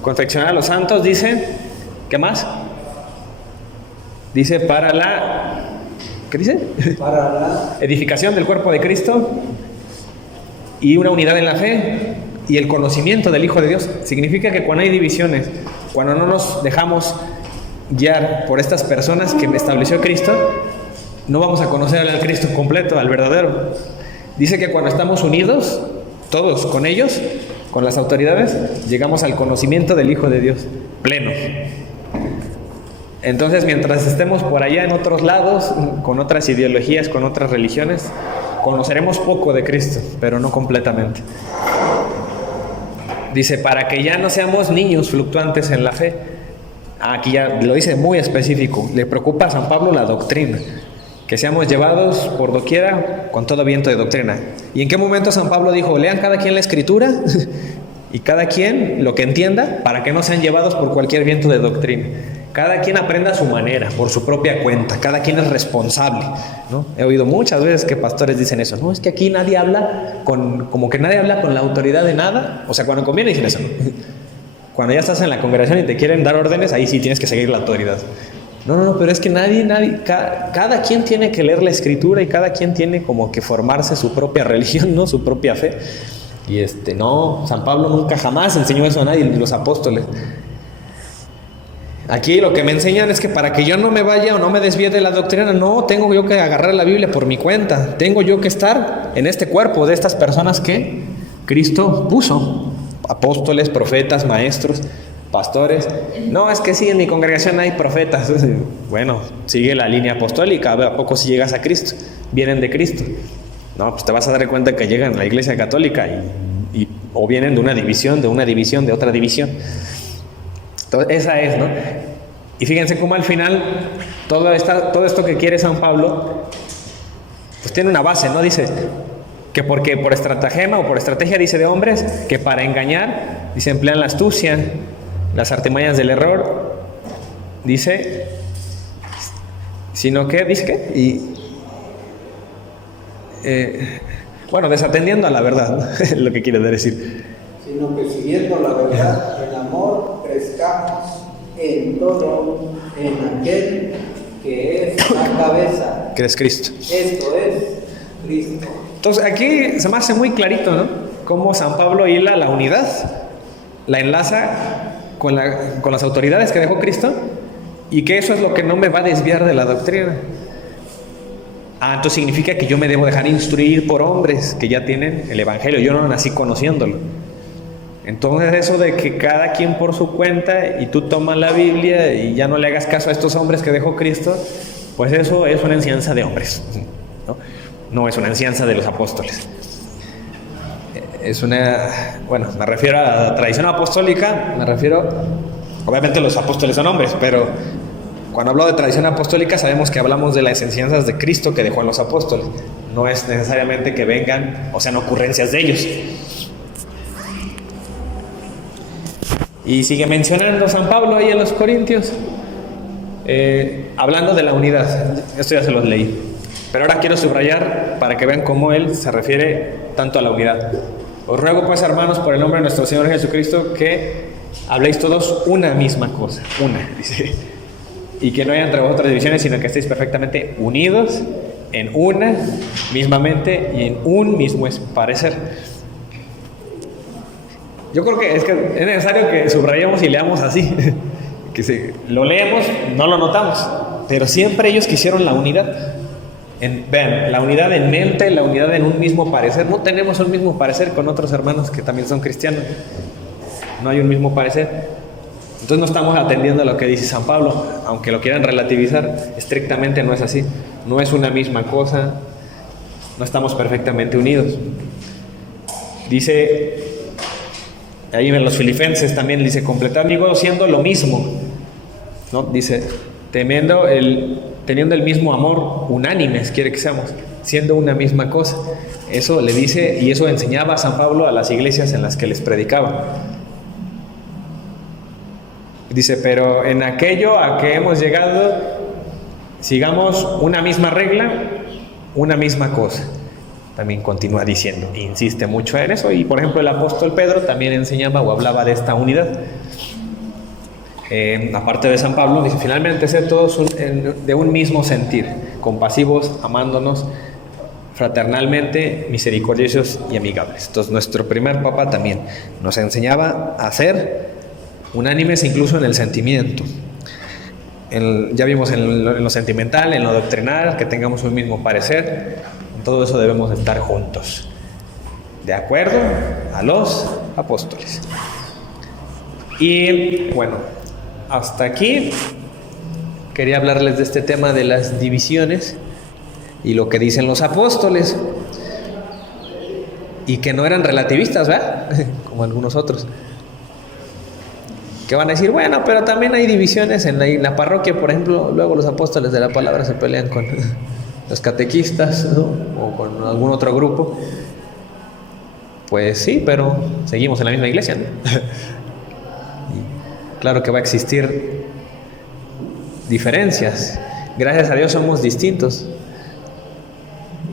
confeccionar a los santos, dice, ¿qué más? Dice para la, ¿qué dice? Para la edificación del cuerpo de Cristo y una unidad en la fe y el conocimiento del Hijo de Dios. Significa que cuando hay divisiones, cuando no nos dejamos guiar por estas personas que estableció Cristo, no vamos a conocer al Cristo completo, al verdadero. Dice que cuando estamos unidos, todos con ellos, con las autoridades, llegamos al conocimiento del Hijo de Dios pleno. Entonces, mientras estemos por allá en otros lados, con otras ideologías, con otras religiones, conoceremos poco de Cristo, pero no completamente. Dice, para que ya no seamos niños fluctuantes en la fe. Aquí ya lo dice muy específico. Le preocupa a San Pablo la doctrina. Que seamos llevados por doquiera con todo viento de doctrina. ¿Y en qué momento San Pablo dijo, lean cada quien la Escritura y cada quien lo que entienda para que no sean llevados por cualquier viento de doctrina? Cada quien aprenda a su manera, por su propia cuenta. Cada quien es responsable, ¿no? He oído muchas veces que pastores dicen eso. No, es que aquí nadie habla como que nadie habla con la autoridad de nada. O sea, cuando conviene dicen eso, ¿no? Cuando ya estás en la congregación y te quieren dar órdenes, ahí sí tienes que seguir la autoridad. No, pero es que cada quien tiene que leer la Escritura y cada quien tiene como que formarse su propia religión, ¿no? Su propia fe. Y no, San Pablo nunca jamás enseñó eso a nadie, ni los apóstoles. Aquí lo que me enseñan es que para que yo no me vaya o no me desvíe de la doctrina, no, tengo yo que agarrar la Biblia por mi cuenta. Tengo yo que estar en este cuerpo de estas personas que Cristo puso. Apóstoles, profetas, maestros, pastores. No, es que sí, en mi congregación hay profetas. Bueno, sigue la línea apostólica. ¿A poco si llegas a Cristo? Vienen de Cristo. No, pues te vas a dar cuenta que llegan a la iglesia católica o vienen de una división, de otra división. Entonces, esa es, ¿no? Y fíjense cómo al final todo esto que quiere San Pablo pues tiene una base, ¿no? Dice que porque por estratagema o por estrategia, dice, de hombres, que para engañar, dice, emplean la astucia, las artimañas del error dice, sino que, dice que, bueno, desatendiendo a la verdad, ¿no? Es lo que quiere decir. Sino que siguiendo la verdad, en amor, crezcamos en todo, en aquel que es la cabeza. Que es Cristo. Esto es Cristo. Entonces aquí se me hace muy clarito, ¿no? Cómo San Pablo hila la unidad, la enlaza con las autoridades que dejó Cristo, y que eso es lo que no me va a desviar de la doctrina. Entonces significa que yo me debo dejar instruir por hombres que ya tienen el Evangelio. Yo no nací conociéndolo. Entonces eso de que cada quien por su cuenta y tú tomas la Biblia y ya no le hagas caso a estos hombres que dejó Cristo, pues eso es una enseñanza de hombres, ¿no? No es una enseñanza de los apóstoles. Es bueno, me refiero a la tradición apostólica, obviamente los apóstoles son hombres, pero cuando hablo de tradición apostólica sabemos que hablamos de las enseñanzas de Cristo que dejó a los apóstoles. No es necesariamente que vengan o sean ocurrencias de ellos. Y sigue mencionando San Pablo ahí en los Corintios, hablando de la unidad. Esto ya se los leí, pero ahora quiero subrayar para que vean cómo él se refiere tanto a la unidad. Os ruego pues, hermanos, por el nombre de nuestro Señor Jesucristo, que habléis todos una misma cosa, dice, y que no haya entre vosotras divisiones, sino que estéis perfectamente unidos en una misma mente y en un mismo parecer. Yo creo que es necesario que subrayemos y leamos así, que si lo leemos no lo notamos, pero siempre ellos quisieron la unidad. Vean, la unidad en mente, la unidad en un mismo parecer. No tenemos un mismo parecer con otros hermanos que también son cristianos. No hay un mismo parecer. Entonces no estamos atendiendo a lo que dice San Pablo, aunque lo quieran relativizar, estrictamente no es así. No es una misma cosa, no estamos perfectamente unidos. Dice ahí en los Filipenses también, dice, completando, siendo lo mismo, ¿no? Dice, teniendo el mismo amor, unánimes quiere que seamos, siendo una misma cosa. Eso le dice, y eso enseñaba a San Pablo a las iglesias en las que les predicaba. Dice, pero en aquello a que hemos llegado, sigamos una misma regla, una misma cosa. También continúa diciendo, insiste mucho en eso. Y por ejemplo el apóstol Pedro también enseñaba o hablaba de esta unidad. Aparte de San Pablo, dice, finalmente ser todos de un mismo sentir, compasivos, amándonos fraternalmente, misericordiosos y amigables. Entonces nuestro primer papa también nos enseñaba a ser unánimes incluso en el sentimiento. Ya vimos en lo sentimental, en lo doctrinal, que tengamos un mismo parecer. En todo eso debemos estar juntos, de acuerdo a los apóstoles. Y bueno, hasta aquí quería hablarles de este tema de las divisiones y lo que dicen los apóstoles, y que no eran relativistas, ¿verdad? Como algunos otros, que van a decir, bueno, pero también hay divisiones en la parroquia, por ejemplo. Luego los apóstoles de la palabra se pelean con los catequistas, ¿no? O con algún otro grupo. Pues sí, pero seguimos en la misma iglesia, ¿no? Y claro que va a existir diferencias. Gracias a Dios somos distintos.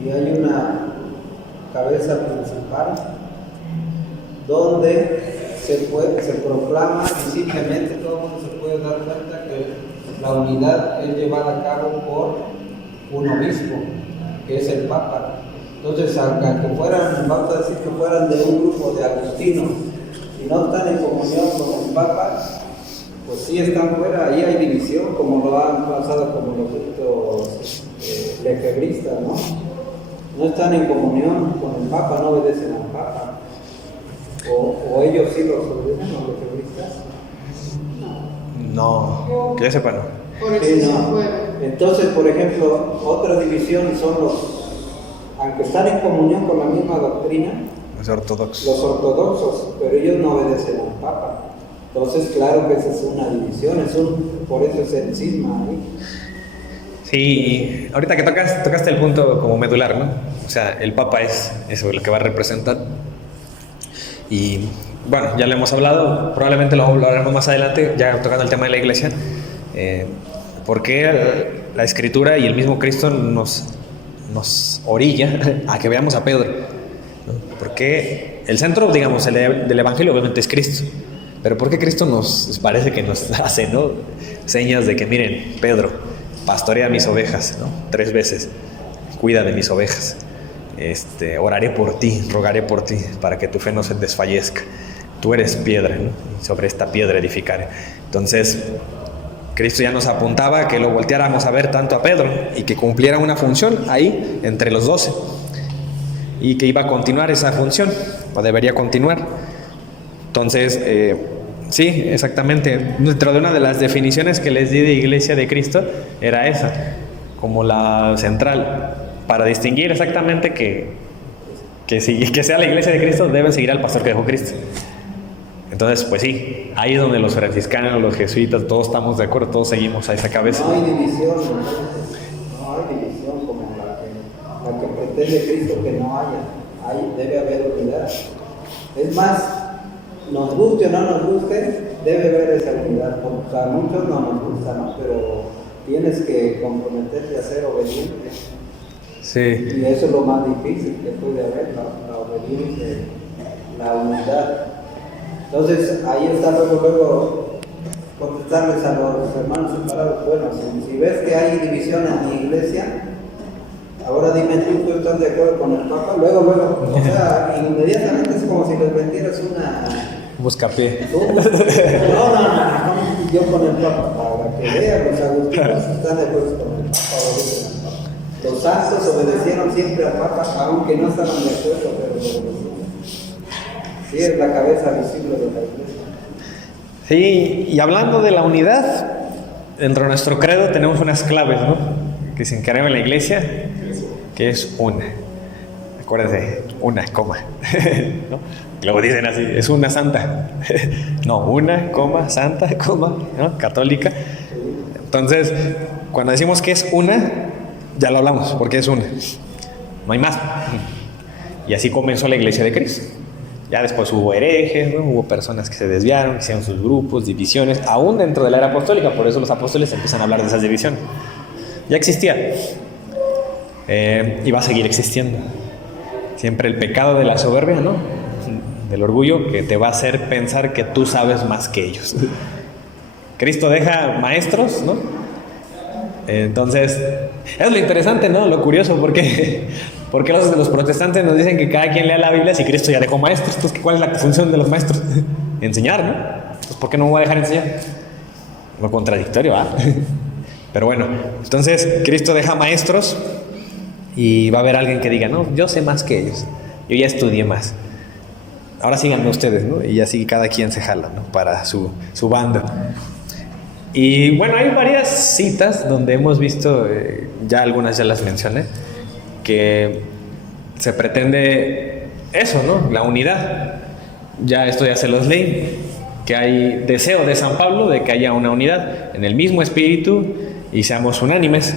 Y hay una cabeza principal donde se proclama, y simplemente todo el mundo se puede dar cuenta que la unidad es llevada a cabo por un obispo, que es el Papa. Entonces, aunque fueran, vamos a decir que fueran de un grupo de agustinos y no están en comunión con el Papa, pues sí están fuera. Ahí hay división, como lo han pasado como los ritos lefebristas, ¿no? No están en comunión con el Papa, no obedecen al Papa. O ellos sí los obedecen, los lefebristas. No, que yo sepa no. Por eso Sí, se no. puede. Entonces, por ejemplo, otra división son aunque están en comunión con la misma doctrina, Los ortodoxos. los ortodoxos, pero ellos no obedecen al Papa. Entonces, claro que esa es una división, por eso es el cisma ahí. Sí, ahorita que tocaste el punto como medular, ¿no? O sea, el Papa es eso lo que va a representar. Y bueno, ya lo hemos hablado, probablemente lo hablaremos más adelante, ya tocando el tema de la iglesia. ¿Por qué la Escritura y el mismo Cristo nos orilla a que veamos a Pedro? ¿No? Porque el centro, digamos, del Evangelio obviamente es Cristo. Pero ¿por qué Cristo nos parece que nos hace, ¿no?, señas de que, miren, Pedro, pastorea mis ovejas, ¿no?, 3 veces, cuida de mis ovejas, oraré por ti, rogaré por ti, para que tu fe no se desfallezca. Tú eres piedra, ¿no?, y sobre esta piedra edificaré. Entonces, Cristo ya nos apuntaba a que lo volteáramos a ver tanto a Pedro y que cumpliera una función ahí entre los 12 y que iba a continuar esa función, o debería continuar. Entonces, sí, exactamente, dentro de una de las definiciones que les di de Iglesia de Cristo era esa, como la central, para distinguir exactamente que sea la Iglesia de Cristo, deben seguir al pastor que dejó Cristo. Entonces, pues sí, ahí es donde los franciscanos, los jesuitas, todos estamos de acuerdo, todos seguimos a esa cabeza. No hay división, no hay división como la que pretende Cristo que no haya. Debe haber unidad. Es más, nos guste o no nos guste, debe haber esa unidad. Porque a muchos no nos gusta, ¿no? Pero tienes que comprometerte a ser obediente. Sí. Y eso es lo más difícil que puede haber, la obediencia, la unidad. Entonces, ahí está luego contestarles a los hermanos separados. Bueno, si ves que hay división en mi iglesia, ahora dime tú estás de acuerdo con el Papa, luego, o sea, inmediatamente es como si les vendieras una... Buscapié. No, yo con el Papa, para que vean, los agustinos están de acuerdo con el Papa. Los santos obedecieron siempre al Papa, aunque no estaban de acuerdo, pero lo obedecieron. Sí, es la cabeza visible de la iglesia. Sí, y hablando de la unidad, dentro de nuestro credo tenemos unas claves, ¿no?, que se encargan en la iglesia, que es una. Acuérdense, una, coma. ¿No? Luego dicen así, es una santa. No, una, coma, santa, coma, ¿no?, católica. Entonces, cuando decimos que es una, ya lo hablamos, porque es una. No hay más. Y así comenzó la iglesia de Cristo. Ya después hubo herejes, ¿no?, hubo personas que se desviaron, que hicieron sus grupos, divisiones, aún dentro de la era apostólica. Por eso los apóstoles empiezan a hablar de esas divisiones. Ya existía. Y va a seguir existiendo. Siempre el pecado de la soberbia, ¿no?, del orgullo, que te va a hacer pensar que tú sabes más que ellos. Cristo deja maestros, ¿no? Entonces, es lo interesante, ¿no?, lo curioso, porque los protestantes nos dicen que cada quien lea la Biblia si Cristo ya dejó maestros. Entonces, ¿cuál es la función de los maestros? Enseñar, ¿no? Entonces, ¿por qué no me voy a dejar enseñar? Lo contradictorio, ¿ah? Pero bueno, entonces Cristo deja maestros y va a haber alguien que diga, no, yo sé más que ellos, yo ya estudié más. Ahora síganme ustedes, ¿no? Y así cada quien se jala, ¿no?, para su banda. Y bueno, hay varias citas donde hemos visto, ya algunas ya las mencioné, que se pretende eso, ¿no?, la unidad. Ya esto ya se los leí, que hay deseo de San Pablo de que haya una unidad en el mismo espíritu y seamos unánimes.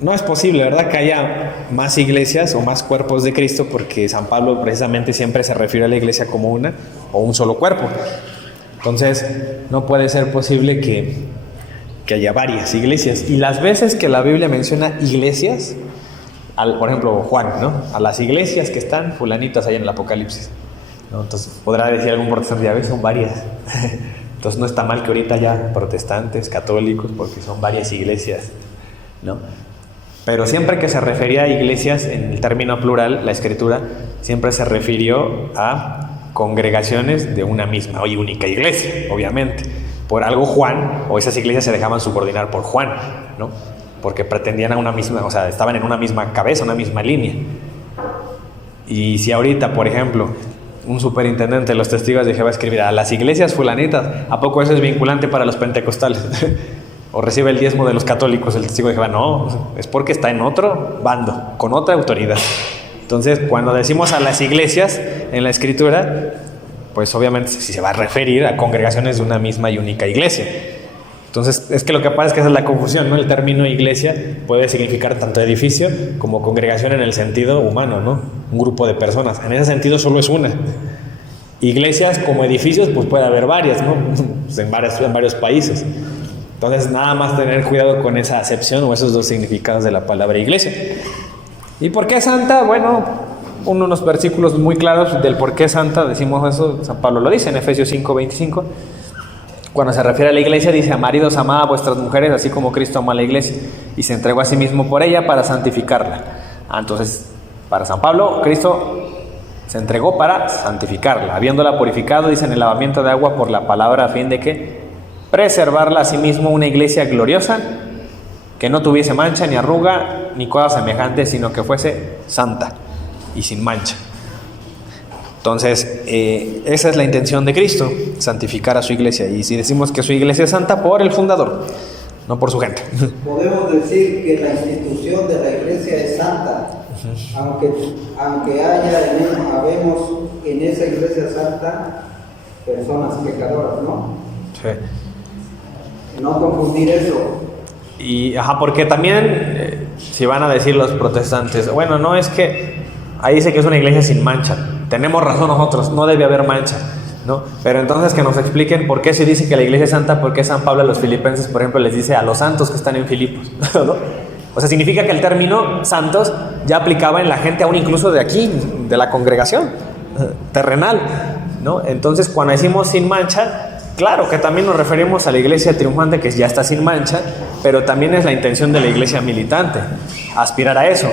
No es posible, ¿verdad?, que haya más iglesias o más cuerpos de Cristo, porque San Pablo precisamente siempre se refiere a la iglesia como una o un solo cuerpo. Entonces, no puede ser posible que haya varias iglesias. Y las veces que la Biblia menciona iglesias, por ejemplo, Juan, ¿no?, a las iglesias que están fulanitas ahí en el Apocalipsis, ¿no? Entonces, podrá decir algún protestante, ya ves, son varias. Entonces, no está mal que ahorita haya protestantes, católicos, porque son varias iglesias, ¿no? Pero siempre que se refería a iglesias en el término plural, la Escritura siempre se refirió a congregaciones de una misma y única iglesia, obviamente. Por algo Juan, o esas iglesias se dejaban subordinar por Juan, ¿no?, porque pretendían a una misma, o sea, estaban en una misma cabeza, una misma línea. Y si ahorita, por ejemplo, un superintendente de los testigos de Jehová escribirá a las iglesias fulanitas, ¿a poco eso es vinculante para los pentecostales? O recibe el diezmo de los católicos el testigo de Jehová. No, es porque está en otro bando, con otra autoridad. Entonces, cuando decimos a las iglesias en la Escritura, pues obviamente si se va a referir a congregaciones de una misma y única iglesia. Entonces, es que lo que pasa es que esa es la confusión, ¿no? El término iglesia puede significar tanto edificio como congregación en el sentido humano, ¿no?, un grupo de personas. En ese sentido solo es una. Iglesias como edificios, pues puede haber varias, ¿no? Pues en varios países. Entonces, nada más tener cuidado con esa acepción o esos dos significados de la palabra iglesia. ¿Y por qué santa? Bueno, unos versículos muy claros del por qué santa, decimos eso, San Pablo lo dice en Efesios 5:25. Cuando se refiere a la iglesia, dice: maridos, amad a vuestras mujeres, así como Cristo amó a la iglesia, y se entregó a sí mismo por ella para santificarla. Entonces, para San Pablo, Cristo se entregó para santificarla, habiéndola purificado, dice, en el lavamiento de agua por la palabra, a fin de que preservarla a sí mismo una iglesia gloriosa, que no tuviese mancha, ni arruga, ni cosa semejante, sino que fuese santa y sin mancha. Entonces, esa es la intención de Cristo, santificar a su iglesia. Y si decimos que su iglesia es santa, por el fundador, no por su gente. Podemos decir que la institución de la iglesia es santa, aunque habemos en esa iglesia santa personas pecadoras, ¿no? Sí. No confundir eso. Y, porque también, si van a decir los protestantes, bueno, no es que ahí dice que es una iglesia sin mancha. Tenemos razón nosotros, no debe haber mancha, ¿no? Pero entonces que nos expliquen por qué se dice que la iglesia es santa, por qué San Pablo a los filipenses, por ejemplo, les dice a los santos que están en Filipos, ¿no? O sea, significa que el término santos ya aplicaba en la gente aún incluso de aquí, de la congregación terrenal, ¿no? Entonces, cuando decimos sin mancha, claro que también nos referimos a la iglesia triunfante que ya está sin mancha, pero también es la intención de la iglesia militante, aspirar a eso,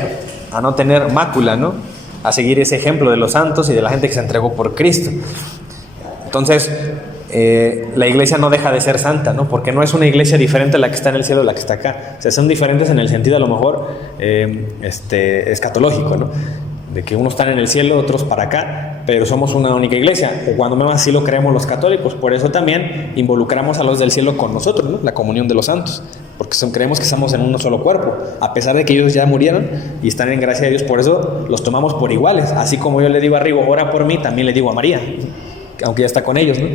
a no tener mácula, ¿no? A seguir ese ejemplo de los santos y de la gente que se entregó por Cristo. Entonces, la iglesia no deja de ser santa, ¿no? Porque no es una iglesia diferente a la que está en el cielo o la que está acá. O sea, son diferentes en el sentido a lo mejor escatológico, ¿no? De que unos están en el cielo, otros para acá, pero somos una única iglesia, o cuando menos así lo creemos los católicos. Por eso también involucramos a los del cielo con nosotros, ¿no? La comunión de los santos, porque creemos que estamos en un solo cuerpo, a pesar de que ellos ya murieron y están en gracia de Dios. Por eso los tomamos por iguales, así como yo le digo a Rigo, ora por mí, también le digo a María, aunque ya está con ellos, ¿no?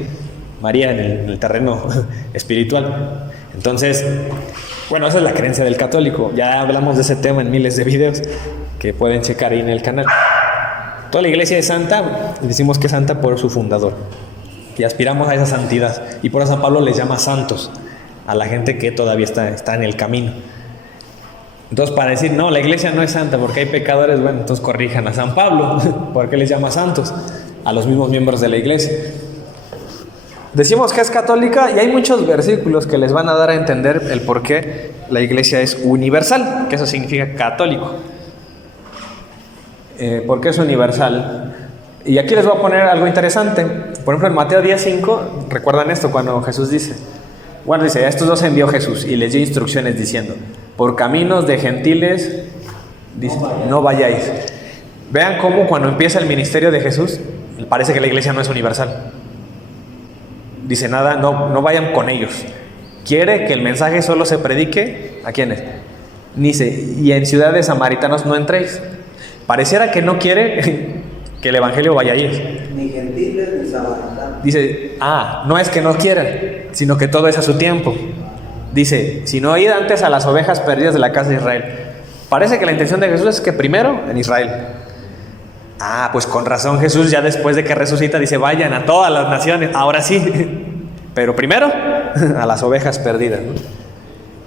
María en el terreno espiritual. Entonces, bueno, esa es la creencia del católico. Ya hablamos de ese tema en miles de videos que pueden checar ahí en el canal. Toda la iglesia es santa, y decimos que es santa por su fundador, y aspiramos a esa santidad, y por eso San Pablo les llama santos a la gente que todavía está en el camino. Entonces, para decir, no, la iglesia no es santa porque hay pecadores, bueno, entonces corrijan a San Pablo, ¿por qué les llama santos? A los mismos miembros de la iglesia. Decimos que es católica y hay muchos versículos que les van a dar a entender el por qué la iglesia es universal, que eso significa católico. ¿Por qué es universal? Y aquí les voy a poner algo interesante. Por ejemplo, en Mateo 10:5, recuerdan esto cuando Jesús dice, bueno, dice, a estos dos envió Jesús y les dio instrucciones diciendo, por caminos de gentiles, dice, no vayáis. Vean cómo cuando empieza el ministerio de Jesús, parece que la iglesia no es universal. Dice nada, no vayan con ellos. Quiere que el mensaje solo se predique, ¿a quiénes? Dice, y en ciudades samaritanos no entréis. Pareciera que no quiere que el evangelio vaya ahí. Ni gentiles ni samaritanos. Dice, no es que no quieran, sino que todo es a su tiempo. Dice, si no id antes a las ovejas perdidas de la casa de Israel. Parece que la intención de Jesús es que primero en Israel. Pues con razón Jesús ya después de que resucita dice, vayan a todas las naciones, ahora sí, pero primero a las ovejas perdidas, ¿no?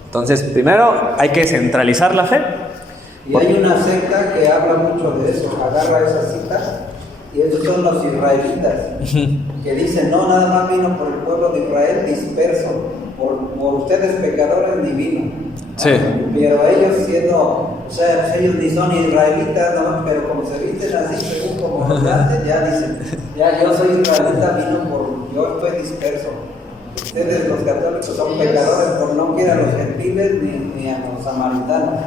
Entonces, primero hay que centralizar la fe. Y hay una secta que habla mucho de eso, agarra esa cita, y esos son los israelitas, que dicen, no, nada más vino por el pueblo de Israel disperso, por ustedes pecadores ni vino. Sí. Pero ellos siendo, o sea, ellos ni son israelitas, no, pero como se visten así, según como los antes, ya dicen, ya yo soy israelita, yo estoy disperso. Ustedes los católicos son pecadores, por no quieren a los gentiles ni a los samaritanos.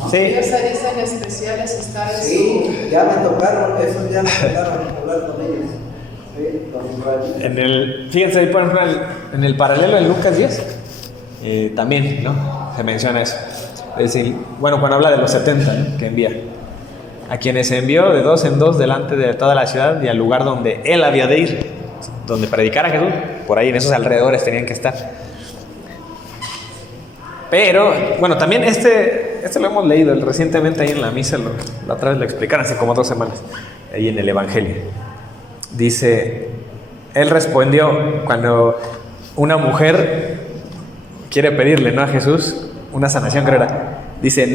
¿No? Sí. Ellos se dicen especiales estar en Sí, ya me tocaron, esos ya me tocaron hablar con ellos. Sí, los israelitas. Fíjense ahí, por ejemplo, en el paralelo en Lucas 10, también, ¿no? Se menciona eso. Es decir, bueno, cuando habla de los 70, ¿no? Que envía. A quienes envió de dos en dos delante de toda la ciudad y al lugar donde él había de ir, donde predicara Jesús, por ahí en esos alrededores tenían que estar. Pero, bueno, también este lo hemos leído recientemente ahí en la misa, la otra vez lo explicaron hace como 2 semanas, ahí en el Evangelio. dice, él respondió cuando una mujer quiere pedirle, ¿no?, a Jesús una sanación, creo era. Dice,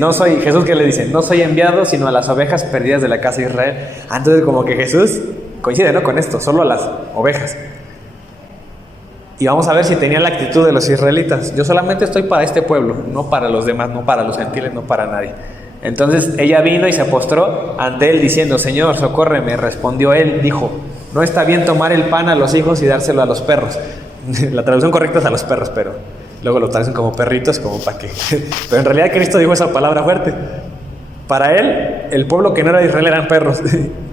Jesús, ¿qué le dice? No soy enviado sino a las ovejas perdidas de la casa de Israel. Entonces como que Jesús coincide, ¿no?, con esto, solo a las ovejas. Y vamos a ver si tenía la actitud de los israelitas. Yo solamente estoy para este pueblo, no para los demás, no para los gentiles, no para nadie. Entonces ella vino y se postró ante él diciendo, Señor, socórreme. Respondió él, dijo, no está bien tomar el pan a los hijos y dárselo a los perros. La traducción correcta es a los perros, pero luego lo traducen como perritos, como para qué. Pero en realidad Cristo dijo esa palabra fuerte. Para él, el pueblo que no era de Israel eran perros.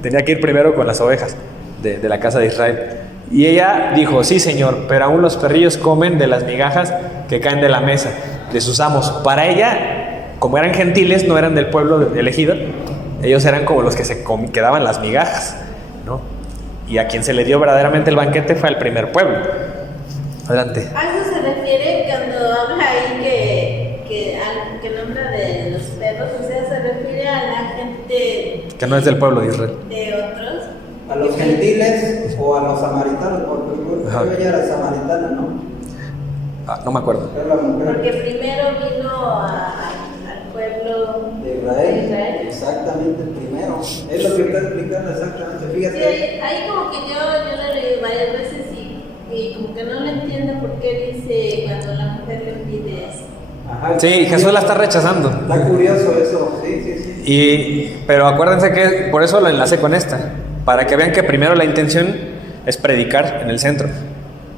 Tenía que ir primero con las ovejas de la casa de Israel. Y ella dijo, sí, Señor, pero aún los perrillos comen de las migajas que caen de la mesa de sus amos. Para ella, como eran gentiles, no eran del pueblo elegido, ellos eran como los que se quedaban las migajas, ¿no? Y a quien se le dio verdaderamente el banquete fue al primer pueblo. Adelante. A eso se refiere cuando habla ahí que nombra de los perros, o sea, se refiere a la gente que no es del pueblo de Israel. De otros. A los gentiles o a los samaritanos, porque ella era samaritana, ¿no? No me acuerdo. Era la mujer. Porque primero vino al pueblo de Israel. Israel. Exactamente, el primero. Es lo que está explicando exactamente. Fíjate. Sí, ahí como que yo lo leí varias veces y como que no le entiendo por qué dice cuando la mujer le pide eso. Ajá, sí, Jesús la está rechazando. Está curioso eso, sí. Pero acuérdense que por eso lo enlacé con esta, para que vean que primero la intención es predicar en el centro,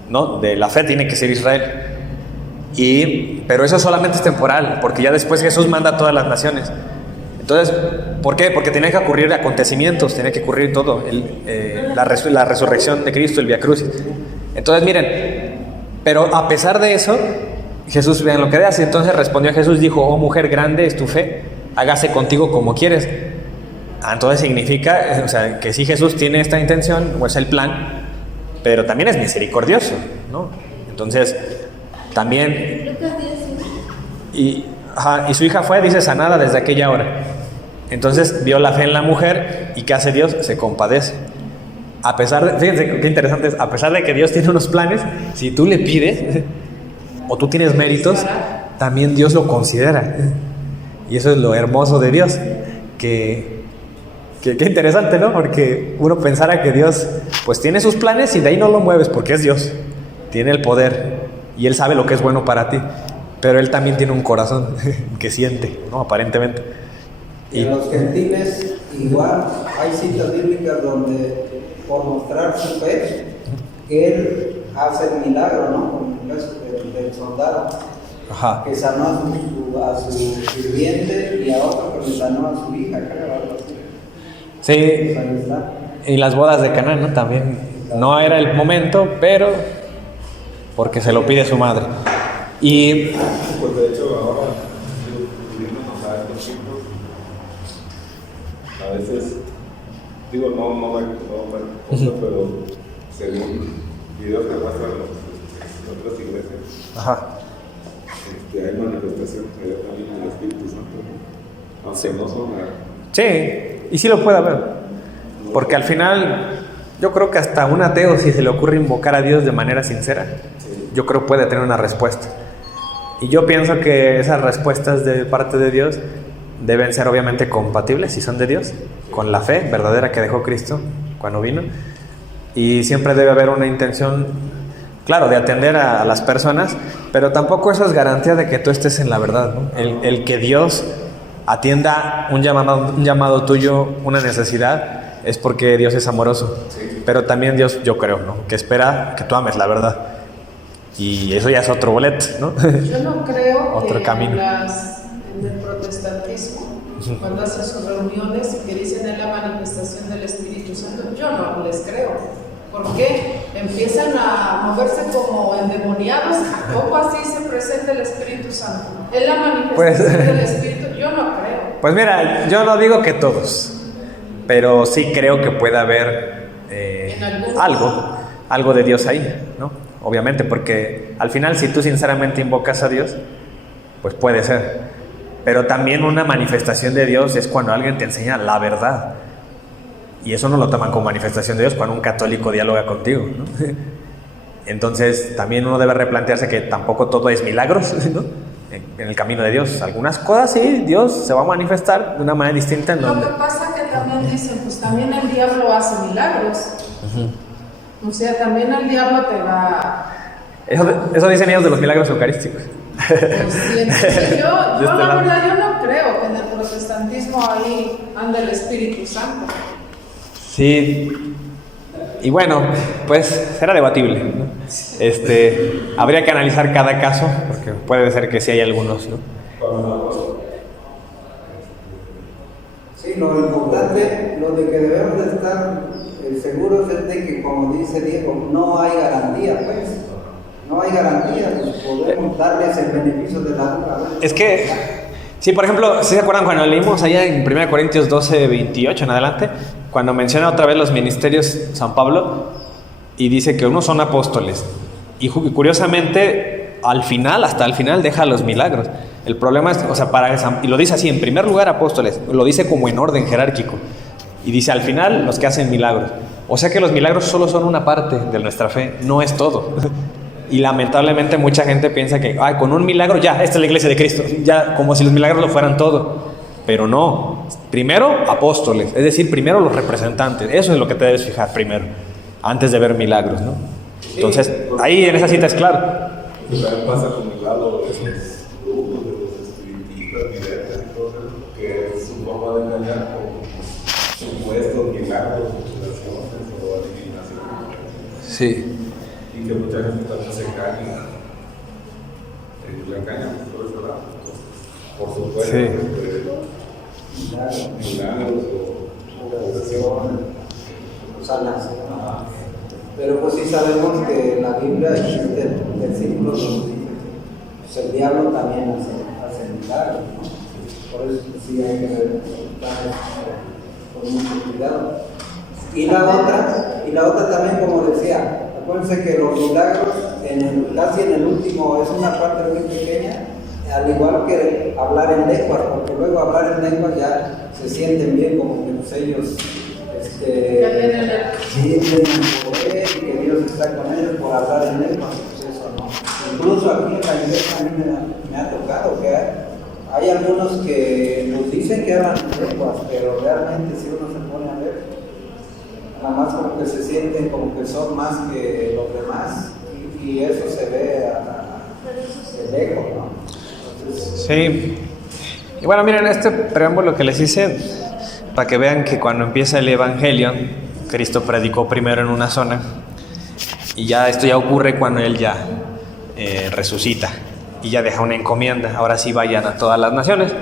¿no? De la fe tiene que ser Israel. Pero eso solamente es temporal, porque ya después Jesús manda a todas las naciones. Entonces, ¿por qué? Porque tenía que ocurrir acontecimientos, tenía que ocurrir todo, la resurrección de Cristo, el Vía Crucis. Entonces, miren, pero a pesar de eso, Jesús, vean lo que hace. Entonces respondió Jesús, dijo, oh mujer, grande es tu fe, hágase contigo como quieres. Entonces significa, o sea, que sí, Jesús tiene esta intención, o es el plan, pero también es misericordioso, ¿no? Entonces, también... Lucas 10. Y su hija fue, dice, sanada desde aquella hora. Entonces vio la fe en la mujer, y ¿qué hace Dios? Se compadece. A pesar de, fíjense qué interesante es, a pesar de que Dios tiene unos planes, si tú le pides o tú tienes méritos, también Dios lo considera. Y eso es lo hermoso de Dios, que qué interesante, ¿no? Porque uno pensara que Dios pues tiene sus planes y de ahí no lo mueves porque es Dios, tiene el poder y Él sabe lo que es bueno para ti, pero Él también tiene un corazón que siente, ¿no? Aparentemente. Y en los gentiles igual hay citas bíblicas donde por mostrar su fe Él hace el milagro, ¿no? Como el caso del soldado. Ajá. Que sanó a su sirviente y a otro que le sanó a su hija, creo, algo así. Sí, y las bodas de Caná, ¿no? También no era el momento, pero porque se lo pide su madre. Y pues de hecho ahora, viéndonos a estos tiempos, a veces, digo, no me consta, pero según videos que muestran en otras iglesias, ajá. Hay manifestación también del Espíritu Santo, ¿no? Aunque no son Sí, y sí lo puede haber, porque al final yo creo que hasta un ateo, si se le ocurre invocar a Dios de manera sincera, yo creo puede tener una respuesta. Y yo pienso que esas respuestas de parte de Dios deben ser obviamente compatibles, si son de Dios, con la fe verdadera que dejó Cristo cuando vino. Y siempre debe haber una intención, claro, de atender a las personas, pero tampoco eso es garantía de que tú estés en la verdad, ¿no? El que Dios atienda un llamado tuyo, una necesidad, es porque Dios es amoroso. Pero también Dios, yo creo, ¿no? Que espera que tú ames la verdad. Y eso ya es otro boleto, ¿no? Yo no creo otro que camino. en el protestantismo, cuando hacen sus reuniones y que dicen en la manifestación del Espíritu Santo, yo no les creo. ¿Por qué? Empiezan a moverse como endemoniados. ¿A poco así se presenta el Espíritu Santo? En la manifestación del Espíritu, yo no creo. Pues mira, yo no digo que todos, pero sí creo que puede haber algo de Dios ahí, ¿no? Obviamente, porque al final si tú sinceramente invocas a Dios, pues puede ser. Pero también una manifestación de Dios es cuando alguien te enseña la verdad. Y eso no lo toman como manifestación de Dios cuando un católico dialoga contigo, ¿no? Entonces también uno debe replantearse que tampoco todo es milagros, ¿no? En el camino de Dios. Algunas cosas sí, Dios se va a manifestar de una manera distinta en Lo donde... que pasa que también dicen, pues también el diablo hace milagros. O sea, también el diablo te va... Eso dicen ellos de los milagros eucarísticos. Pues, yo este la lado. verdad, yo no creo que en el protestantismo ahí ande el Espíritu Santo. Sí. Y bueno, pues será debatible, ¿no? Habría que analizar cada caso, porque puede ser que sí hay algunos, ¿no? Sí, lo importante, lo de que debemos de estar seguros es de que, como dice Diego, no hay garantía, pues. No hay garantía, pues podemos darles el beneficio de la duda. Es que, sí, por ejemplo, ¿sí se acuerdan cuando leímos allá en 1 Corintios 12, 28 en adelante? Cuando menciona otra vez los ministerios San Pablo y dice que unos son apóstoles. Y curiosamente, hasta el final deja los milagros. El problema es, o sea, y lo dice así, en primer lugar apóstoles, lo dice como en orden jerárquico. Y dice al final los que hacen milagros. O sea que los milagros solo son una parte de nuestra fe, no es todo. Y lamentablemente mucha gente piensa que con un milagro ya, esta es la iglesia de Cristo, ya como si los milagros lo fueran todo. Pero no, primero apóstoles, es decir, primero los representantes, eso es lo que te debes fijar primero, antes de ver milagros, ¿no? Entonces, ahí en esa cita es claro. Y también pasa con el lado de esos grupos de los espiritistas, videntes y todo eso, que es su forma de engañar con supuestos milagros, curaciones o adivinaciones. Sí. Y que mucha gente también se engaña. Le engañan por ese lado. Por supuesto, milagros o curaciones. Sanación. Pero pues sí sabemos que en la Biblia existe el versículo donde dice que pues, el diablo también hace milagros, ¿no? Por eso sí hay que ver con mucho cuidado. Y la otra también, como decía, acuérdense que los milagros casi en el último es una parte muy pequeña, al igual que hablar en lenguas, porque luego hablar en lenguas ya se sienten bien como que pues, ellos tienen el poder y que Dios está con ellos por hablar en lenguas, pues eso no. Incluso aquí en la iglesia a mí me ha tocado que hay algunos que nos dicen que hablan lenguas, pero realmente si uno se pone a ver, nada más como que se sienten como que son más que los demás y eso se ve de lejos, ¿no? Entonces, Sí. Y bueno, miren, este preámbulo que les hice, para que vean que cuando empieza el Evangelio, Cristo predicó primero en una zona, y ya esto ya ocurre cuando Él ya resucita, y ya deja una encomienda, ahora sí vayan a todas las naciones.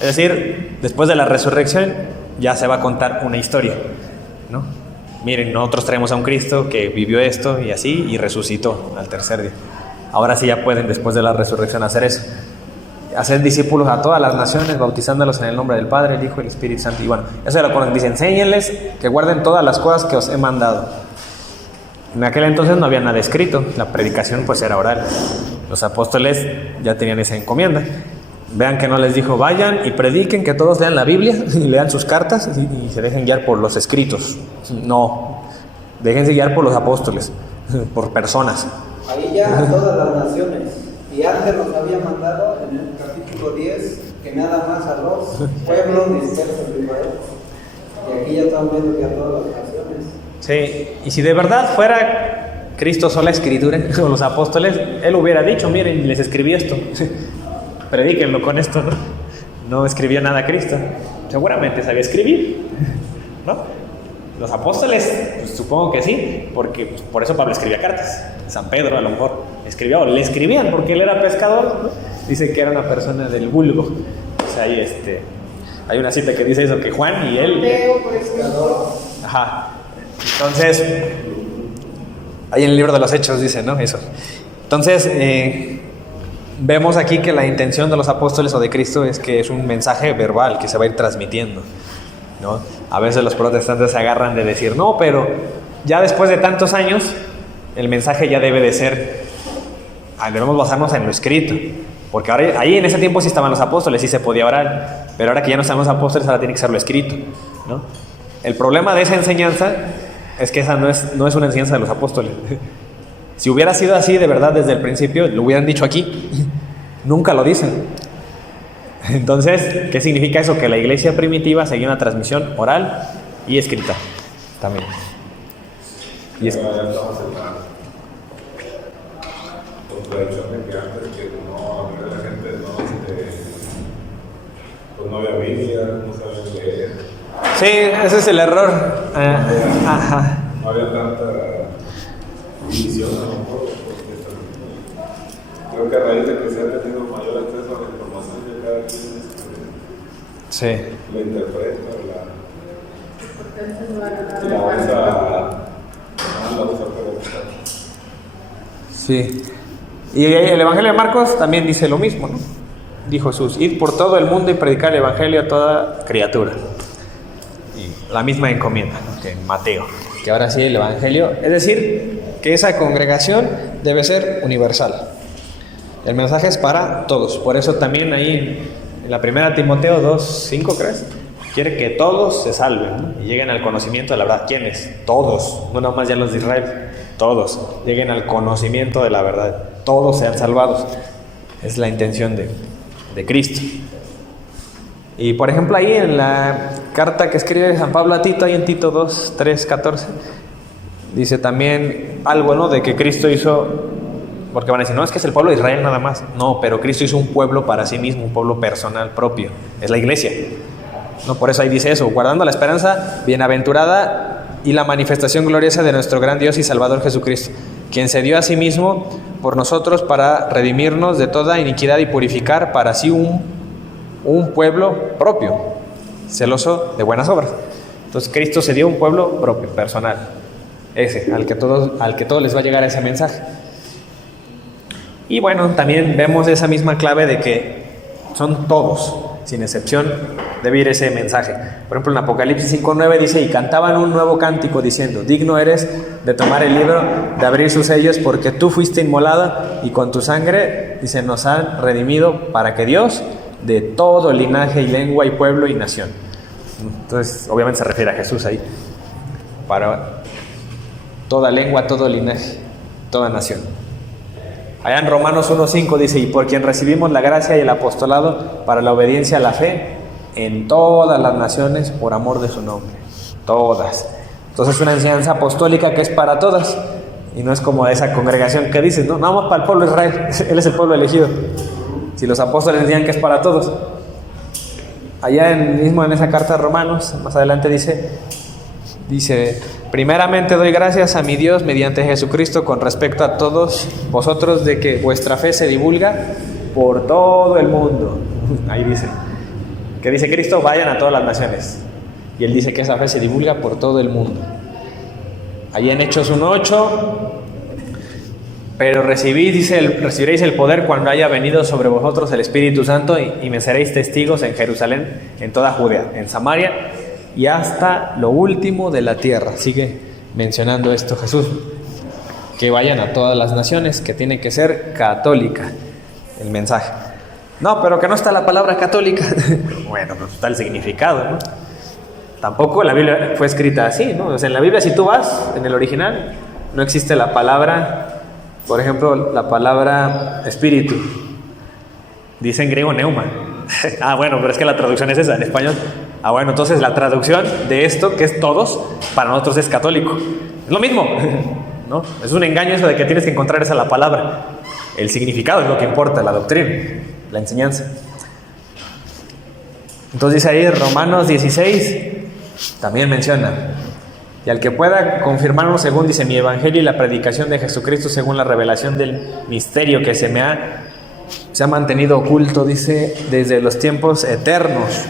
Es decir, después de la resurrección, ya se va a contar una historia, ¿no? Miren, nosotros traemos a un Cristo que vivió esto y así, y resucitó al tercer día. Ahora sí ya pueden, después de la resurrección, hacer eso. Hacer discípulos a todas las naciones, bautizándolos en el nombre del Padre, el Hijo y el Espíritu Santo. Y bueno, eso es lo que dice, enséñenles que guarden todas las cosas que os he mandado. En aquel entonces no había nada escrito, la predicación pues era oral. Los apóstoles ya tenían esa encomienda. Vean que no les dijo, vayan y prediquen, que todos lean la Biblia y lean sus cartas y se dejen guiar por los escritos. No, déjense guiar por los apóstoles, por personas. ahí ya a todas las naciones. Y antes nos había mandado en el capítulo 10 que nada más a los pueblos dispersos de Israel. Y aquí ya estamos viendo que a todas las naciones. Sí, y si de verdad fuera Cristo sola escritura, o los apóstoles, Él hubiera dicho, miren, les escribí esto, predíquenlo con esto, ¿no? No escribía nada Cristo, seguramente sabía escribir, ¿no? Los apóstoles, pues, supongo que sí, porque pues, por eso Pablo escribía cartas. San Pedro a lo mejor escribía, o le escribían porque él era pescador, ¿no? Dice que era una persona del vulgo. O sea, hay una cita que dice eso, que Juan y él... Ajá. Entonces, ahí en el libro de los Hechos dice, ¿no? Eso. Entonces, vemos aquí que la intención de los apóstoles o de Cristo es que es un mensaje verbal que se va a ir transmitiendo, ¿no? A veces los protestantes se agarran de decir, no, pero ya después de tantos años, el mensaje ya debe de ser, debemos basarnos en lo escrito, porque ahora, ahí en ese tiempo sí estaban los apóstoles, sí se podía orar, pero ahora que ya no están los apóstoles, ahora tiene que ser lo escrito, ¿no? El problema de esa enseñanza es que esa no es una enseñanza de los apóstoles. Si hubiera sido así de verdad desde el principio, lo hubieran dicho aquí. Nunca lo dicen. Entonces, ¿qué significa eso? Que la iglesia primitiva seguía una transmisión oral y escrita también. Y es... Ya estamos en la contradicción de que antes que la gente pues no había Biblia, no sabían leer. Sí, ese es el error. Ajá. No había tanta división a lo mejor, porque creo que a raíz de que se ha tenido mayor acceso a la información de cada quien Sí. la interpreta, la usa para... Sí. Y el Evangelio de Marcos también dice lo mismo, ¿no? Dijo Jesús: id por todo el mundo y predicar el Evangelio a toda criatura. Y la misma encomienda, ¿no?, que en Mateo. Que ahora sí el Evangelio, es decir, que esa congregación debe ser universal. El mensaje es para todos. Por eso también ahí en la primera Timoteo 2:5, ¿crees? Quiere que todos se salven, ¿no?, y lleguen al conocimiento de la verdad. ¿Quiénes? Todos, no nada más ya los de Israel. Todos lleguen al conocimiento de la verdad. Todos sean salvados. Es la intención de Cristo. Y por ejemplo ahí en la carta que escribe San Pablo a Tito, ahí en Tito 2:3-14, dice también algo, ¿no?, de que Cristo hizo, porque van a decir, no, es que es el pueblo de Israel nada más. No, pero Cristo hizo un pueblo para sí mismo, un pueblo personal propio. Es la iglesia. No, por eso ahí dice eso: guardando la esperanza bienaventurada y la manifestación gloriosa de nuestro gran Dios y Salvador Jesucristo, quien se dio a sí mismo por nosotros para redimirnos de toda iniquidad y purificar para sí un pueblo propio, celoso de buenas obras. Entonces Cristo se dio un pueblo propio, personal, ese, al que todos les va a llegar ese mensaje. Y bueno, también vemos esa misma clave de que son todos, sin excepción, debe ir ese mensaje. Por ejemplo, en Apocalipsis 5:9 dice: y cantaban un nuevo cántico diciendo: digno eres de tomar el libro, de abrir sus sellos, porque tú fuiste inmolada y con tu sangre, dice, nos han redimido para que Dios de todo linaje y lengua y pueblo y nación. Entonces, obviamente se refiere a Jesús ahí. Para toda lengua, todo linaje, toda nación. Allá en Romanos 1:5 dice: y por quien recibimos la gracia y el apostolado para la obediencia a la fe en todas las naciones por amor de su nombre. Todas. Entonces es una enseñanza apostólica que es para todas. Y no es como esa congregación que dice, no, vamos para el pueblo de Israel. Él es el pueblo elegido. Si los apóstoles decían que es para todos. Allá mismo en esa carta de Romanos, más adelante dice: primeramente doy gracias a mi Dios mediante Jesucristo con respecto a todos vosotros, de que vuestra fe se divulga por todo el mundo. Ahí dice, que dice Cristo, vayan a todas las naciones. Y Él dice que esa fe se divulga por todo el mundo. Ahí en Hechos 1:8, pero recibiréis el poder cuando haya venido sobre vosotros el Espíritu Santo y me seréis testigos en Jerusalén, en toda Judea, en Samaria y hasta lo último de la tierra. Sigue mencionando esto Jesús, que vayan a todas las naciones, que tiene que ser católica el mensaje. No, pero que no está la palabra católica. Bueno, pues está el significado, ¿no? Tampoco la Biblia fue escrita así, ¿no? O sea, en la Biblia, si tú vas en el original, no existe la palabra, por ejemplo, la palabra espíritu. Dice en griego neuma. Bueno, pero es que la traducción es esa, en español. Bueno, entonces la traducción de esto, que es todos, para nosotros es católico. Es lo mismo, ¿no? Es un engaño eso de que tienes que encontrar esa la palabra. El significado es lo que importa, la doctrina, la enseñanza. Entonces dice ahí Romanos 16, también menciona: y al que pueda confirmarlo según dice mi evangelio y la predicación de Jesucristo según la revelación del misterio que se ha mantenido oculto, dice, desde los tiempos eternos,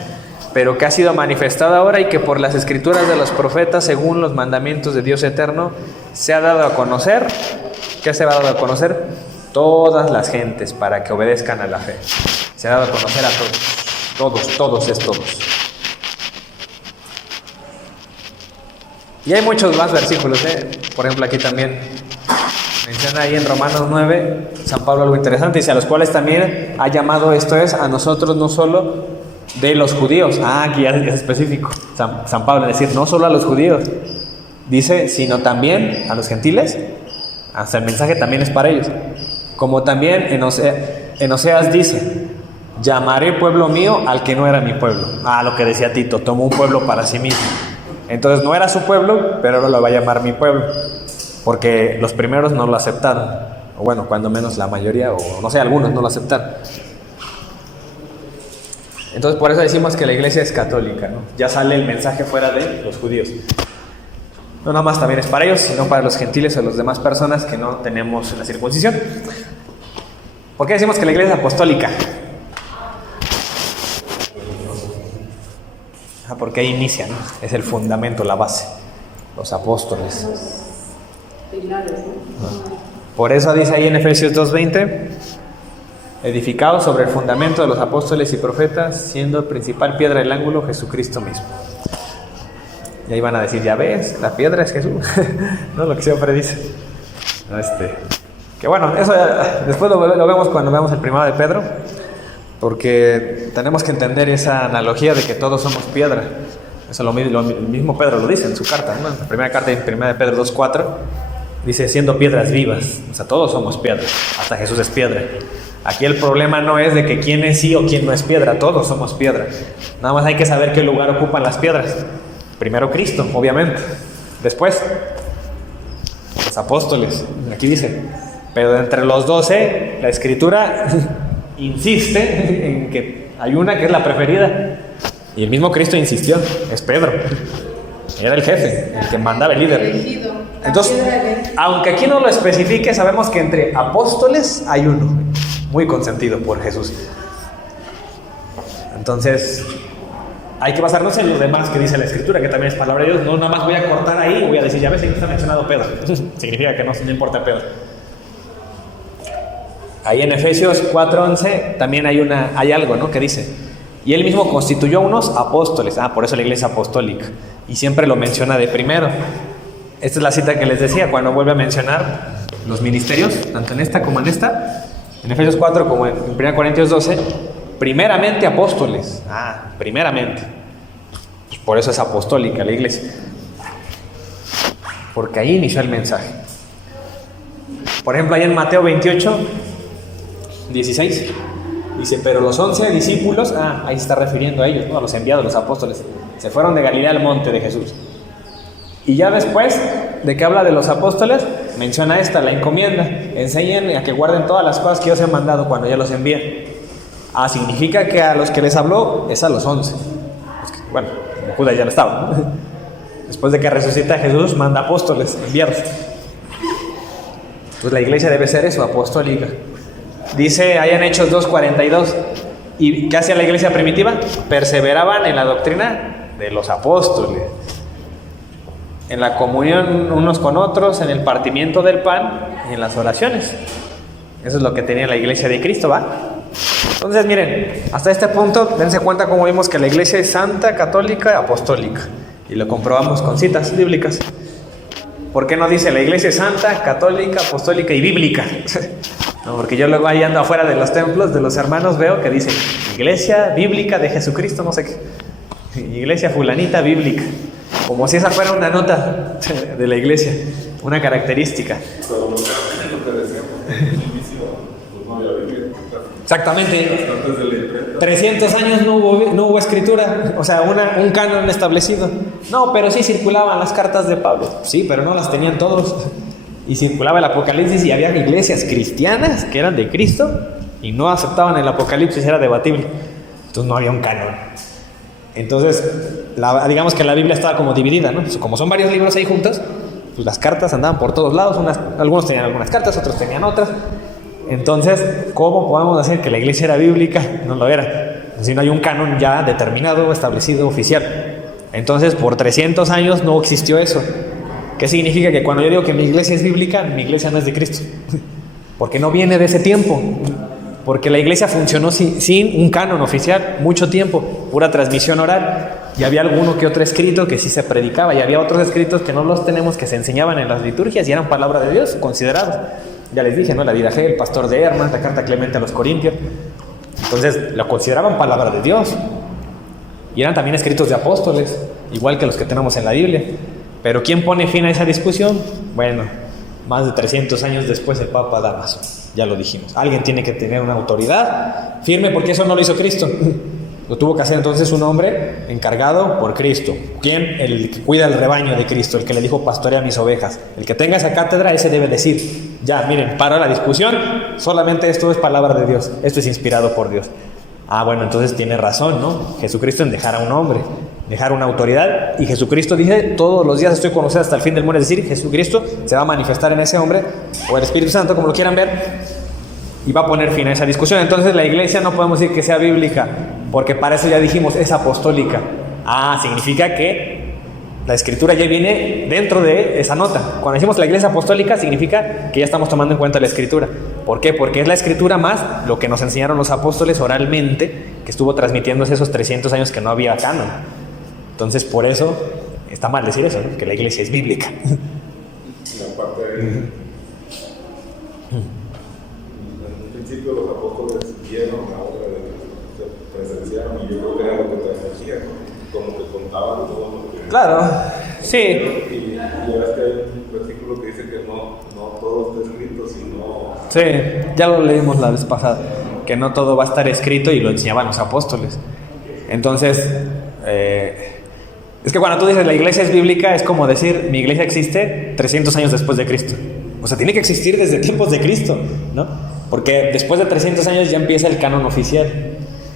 pero que ha sido manifestado ahora y que por las escrituras de los profetas, según los mandamientos de Dios eterno, se ha dado a conocer. ¿Qué se ha dado a conocer? Todas las gentes, para que obedezcan a la fe. Se ha dado a conocer a todos. Todos es todos. Y hay muchos más versículos, Por ejemplo, aquí también menciona ahí en Romanos 9, San Pablo algo interesante, dice: a los cuales también ha llamado, esto es, a nosotros no solo de los judíos. Aquí ya es específico. San Pablo, es decir, no solo a los judíos, dice, sino también a los gentiles. Hasta el mensaje también es para ellos. Como también en Oseas dice, llamaré pueblo mío al que no era mi pueblo. Lo que decía Tito, tomó un pueblo para sí mismo. Entonces no era su pueblo, pero ahora lo va a llamar mi pueblo, porque los primeros no lo aceptaron, o bueno, cuando menos la mayoría, o no sé, algunos no lo aceptaron. Entonces por eso decimos que la iglesia es católica, ¿no? Ya sale el mensaje fuera de los judíos. No nada más también es para ellos, sino para los gentiles o las demás personas que no tenemos la circuncisión. ¿Por qué decimos que la iglesia es apostólica? Porque ahí inicia, ¿no? Es el fundamento, la base, los apóstoles. Pilares, ¿no? Por eso dice ahí en Efesios 2:20, edificado sobre el fundamento de los apóstoles y profetas, siendo principal piedra del ángulo Jesucristo mismo. Y ahí van a decir, ya ves, la piedra es Jesús. No lo que siempre dice. Que bueno, eso después lo vemos cuando veamos el primado de Pedro, porque tenemos que entender esa analogía de que todos somos piedra. Eso el mismo Pedro lo dice en su carta, ¿no? En la primera carta, en 1 Pedro 2:4, dice, siendo piedras vivas. O sea, todos somos piedra, hasta Jesús es piedra. Aquí el problema no es de que quién es sí o quién no es piedra, todos somos piedra. Nada más hay que saber qué lugar ocupan las piedras. Primero Cristo, obviamente. Después, los apóstoles. Aquí dice, pero entre los 12, la Escritura insiste en que hay una que es la preferida. Y el mismo Cristo insistió, es Pedro. Era el jefe, el que mandaba, el líder. Entonces, aunque aquí no lo especifique, sabemos que entre apóstoles hay uno, muy consentido por Jesús. Entonces, hay que basarnos en los demás que dice la Escritura, que también es palabra de Dios. No nada más voy a cortar ahí y voy a decir, ya ves, ahí está mencionado Pedro. Significa que no importa Pedro. Ahí en Efesios 4:11 también hay algo, ¿no? Que dice, y él mismo constituyó unos apóstoles. Por eso la iglesia apostólica. Y siempre lo menciona de primero. Esta es la cita que les decía, cuando vuelve a mencionar los ministerios, tanto en esta como en esta. En Efesios 4 como en 1 Corintios 12, primeramente apóstoles. Primeramente. Pues por eso es apostólica la iglesia. Porque ahí inició el mensaje. Por ejemplo, ahí en Mateo 28:16, dice, pero los 11 discípulos, ahí se está refiriendo a ellos, ¿no? A los enviados, los apóstoles, se fueron de Galilea al monte de Jesús. Y ya después de que habla de los apóstoles, menciona la encomienda, enseñen a que guarden todas las cosas que yo os he mandado cuando ya los envié. Significa que a los que les habló es a los 11. Bueno, Judas ya no estaba, ¿no? Después de que resucita Jesús, manda apóstoles, enviados. Pues la iglesia debe ser eso, apostólica. Dice ahí en Hechos 2:42, ¿y qué hacía la iglesia primitiva? Perseveraban en la doctrina de los apóstoles, en la comunión unos con otros, en el partimiento del pan y en las oraciones. Eso es lo que tenía la iglesia de Cristo, ¿va? Entonces miren, hasta este punto dense cuenta cómo vimos que la iglesia es santa, católica, apostólica, y lo comprobamos con citas bíblicas. ¿Por qué no dice la iglesia es santa, católica, apostólica y bíblica? No, porque yo luego ahí ando afuera de los templos de los hermanos, veo que dice iglesia bíblica de Jesucristo, no sé qué, iglesia fulanita bíblica, como si esa fuera una nota de la iglesia, una característica. Exactamente. 300 años no hubo escritura, o sea, un canon establecido. No, pero sí circulaban las cartas de Pablo. Sí, pero no las tenían todos. Y circulaba el Apocalipsis y había iglesias cristianas que eran de Cristo y no aceptaban el Apocalipsis, era debatible. Entonces no había un canon. Entonces, digamos que la Biblia estaba como dividida, ¿no? Como son varios libros ahí juntos, pues las cartas andaban por todos lados. Algunos tenían algunas cartas, otros tenían otras. Entonces, ¿cómo podemos decir que la iglesia era bíblica? No lo era. Si no hay un canon ya determinado, establecido, oficial. Entonces, por 300 años no existió eso. ¿Qué significa? Que cuando yo digo que mi iglesia es bíblica, mi iglesia no es de Cristo. Porque no viene de ese tiempo. Porque la iglesia funcionó sin un canon oficial mucho tiempo, pura transmisión oral. Y había alguno que otro escrito que sí se predicaba, y había otros escritos que no los tenemos, que se enseñaban en las liturgias y eran palabra de Dios, considerados. Ya les dije, ¿no? La Vida G, el Pastor de Hermas, la Carta Clemente a los Corintios. Entonces, lo consideraban palabra de Dios. y eran también escritos de apóstoles, igual que los que tenemos en la Biblia. Pero ¿quién pone fin a esa discusión? Bueno, más de 300 años después el Papa Damaso, ya lo dijimos. Alguien tiene que tener una autoridad firme, porque eso no lo hizo Cristo. Lo tuvo que hacer entonces un hombre encargado por Cristo. ¿Quién? El que cuida el rebaño de Cristo, el que le dijo pastorea mis ovejas. El que tenga esa cátedra, ese debe decir, ya, miren, para la discusión, solamente esto es palabra de Dios, esto es inspirado por Dios. Ah, bueno, entonces tiene razón, ¿no? Jesucristo en dejar a un hombre, dejar una autoridad, y Jesucristo dice, todos los días estoy con ustedes hasta el fin del mundo. Es decir, Jesucristo se va a manifestar en ese hombre, o el Espíritu Santo, como lo quieran ver, y va a poner fin a esa discusión. Entonces la iglesia no podemos decir que sea bíblica, porque para eso ya dijimos, es apostólica. Ah, significa que la escritura ya viene dentro de esa nota. Cuando decimos la iglesia apostólica, significa que ya estamos tomando en cuenta la escritura. ¿Por qué? Porque es la escritura más lo que nos enseñaron los apóstoles oralmente, que estuvo transmitiéndose esos 300 años que no había canon. Entonces por eso está mal decir eso, ¿no? Que la iglesia es bíblica. Y aparte de en un principio los apóstoles vieron la obra de Dios, se presenciaron, y yo creo que era lo que transmitían, ¿no? Como que contaban todo lo que... Claro, sí. Y ahora es que hay un versículo que dice que no todo está escrito, sino... Sí, ya lo leímos la vez pasada, que no todo va a estar escrito, y lo enseñaban los apóstoles. Entonces, es que cuando tú dices la iglesia es bíblica, es como decir, mi iglesia existe 300 años después de Cristo. O sea, tiene que existir desde tiempos de Cristo, ¿no? Porque después de 300 años ya empieza el canon oficial.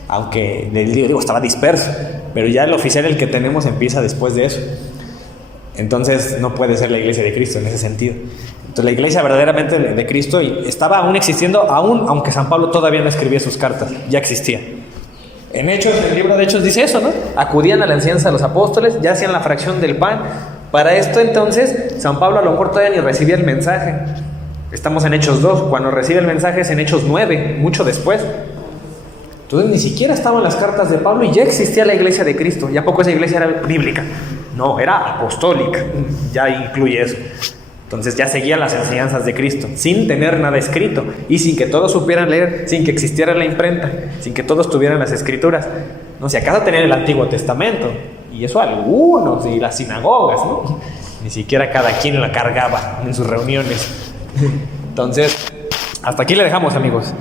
Aunque, digo, estaba disperso, pero ya el oficial, el que tenemos, empieza después de eso. Entonces no puede ser la iglesia de Cristo en ese sentido. Entonces la iglesia verdaderamente de Cristo estaba aún existiendo, aunque San Pablo todavía no escribía sus cartas, ya existía. En Hechos, el libro de Hechos dice eso, ¿no? Acudían a la enseñanza de los apóstoles, ya hacían la fracción del pan. Para esto entonces, San Pablo a lo mejor todavía ni recibía el mensaje. Estamos en Hechos 2, cuando recibe el mensaje es en Hechos 9, mucho después. Entonces ni siquiera estaban las cartas de Pablo y ya existía la iglesia de Cristo. ¿Y a poco esa iglesia era bíblica? No, era apostólica, ya incluye eso. Entonces ya seguía las enseñanzas de Cristo, sin tener nada escrito, y sin que todos supieran leer, sin que existiera la imprenta, sin que todos tuvieran las escrituras. No, si acaso tenían el Antiguo Testamento, y eso algunos, y las sinagogas, ¿no? Ni siquiera cada quien la cargaba en sus reuniones. Entonces, hasta aquí le dejamos, amigos.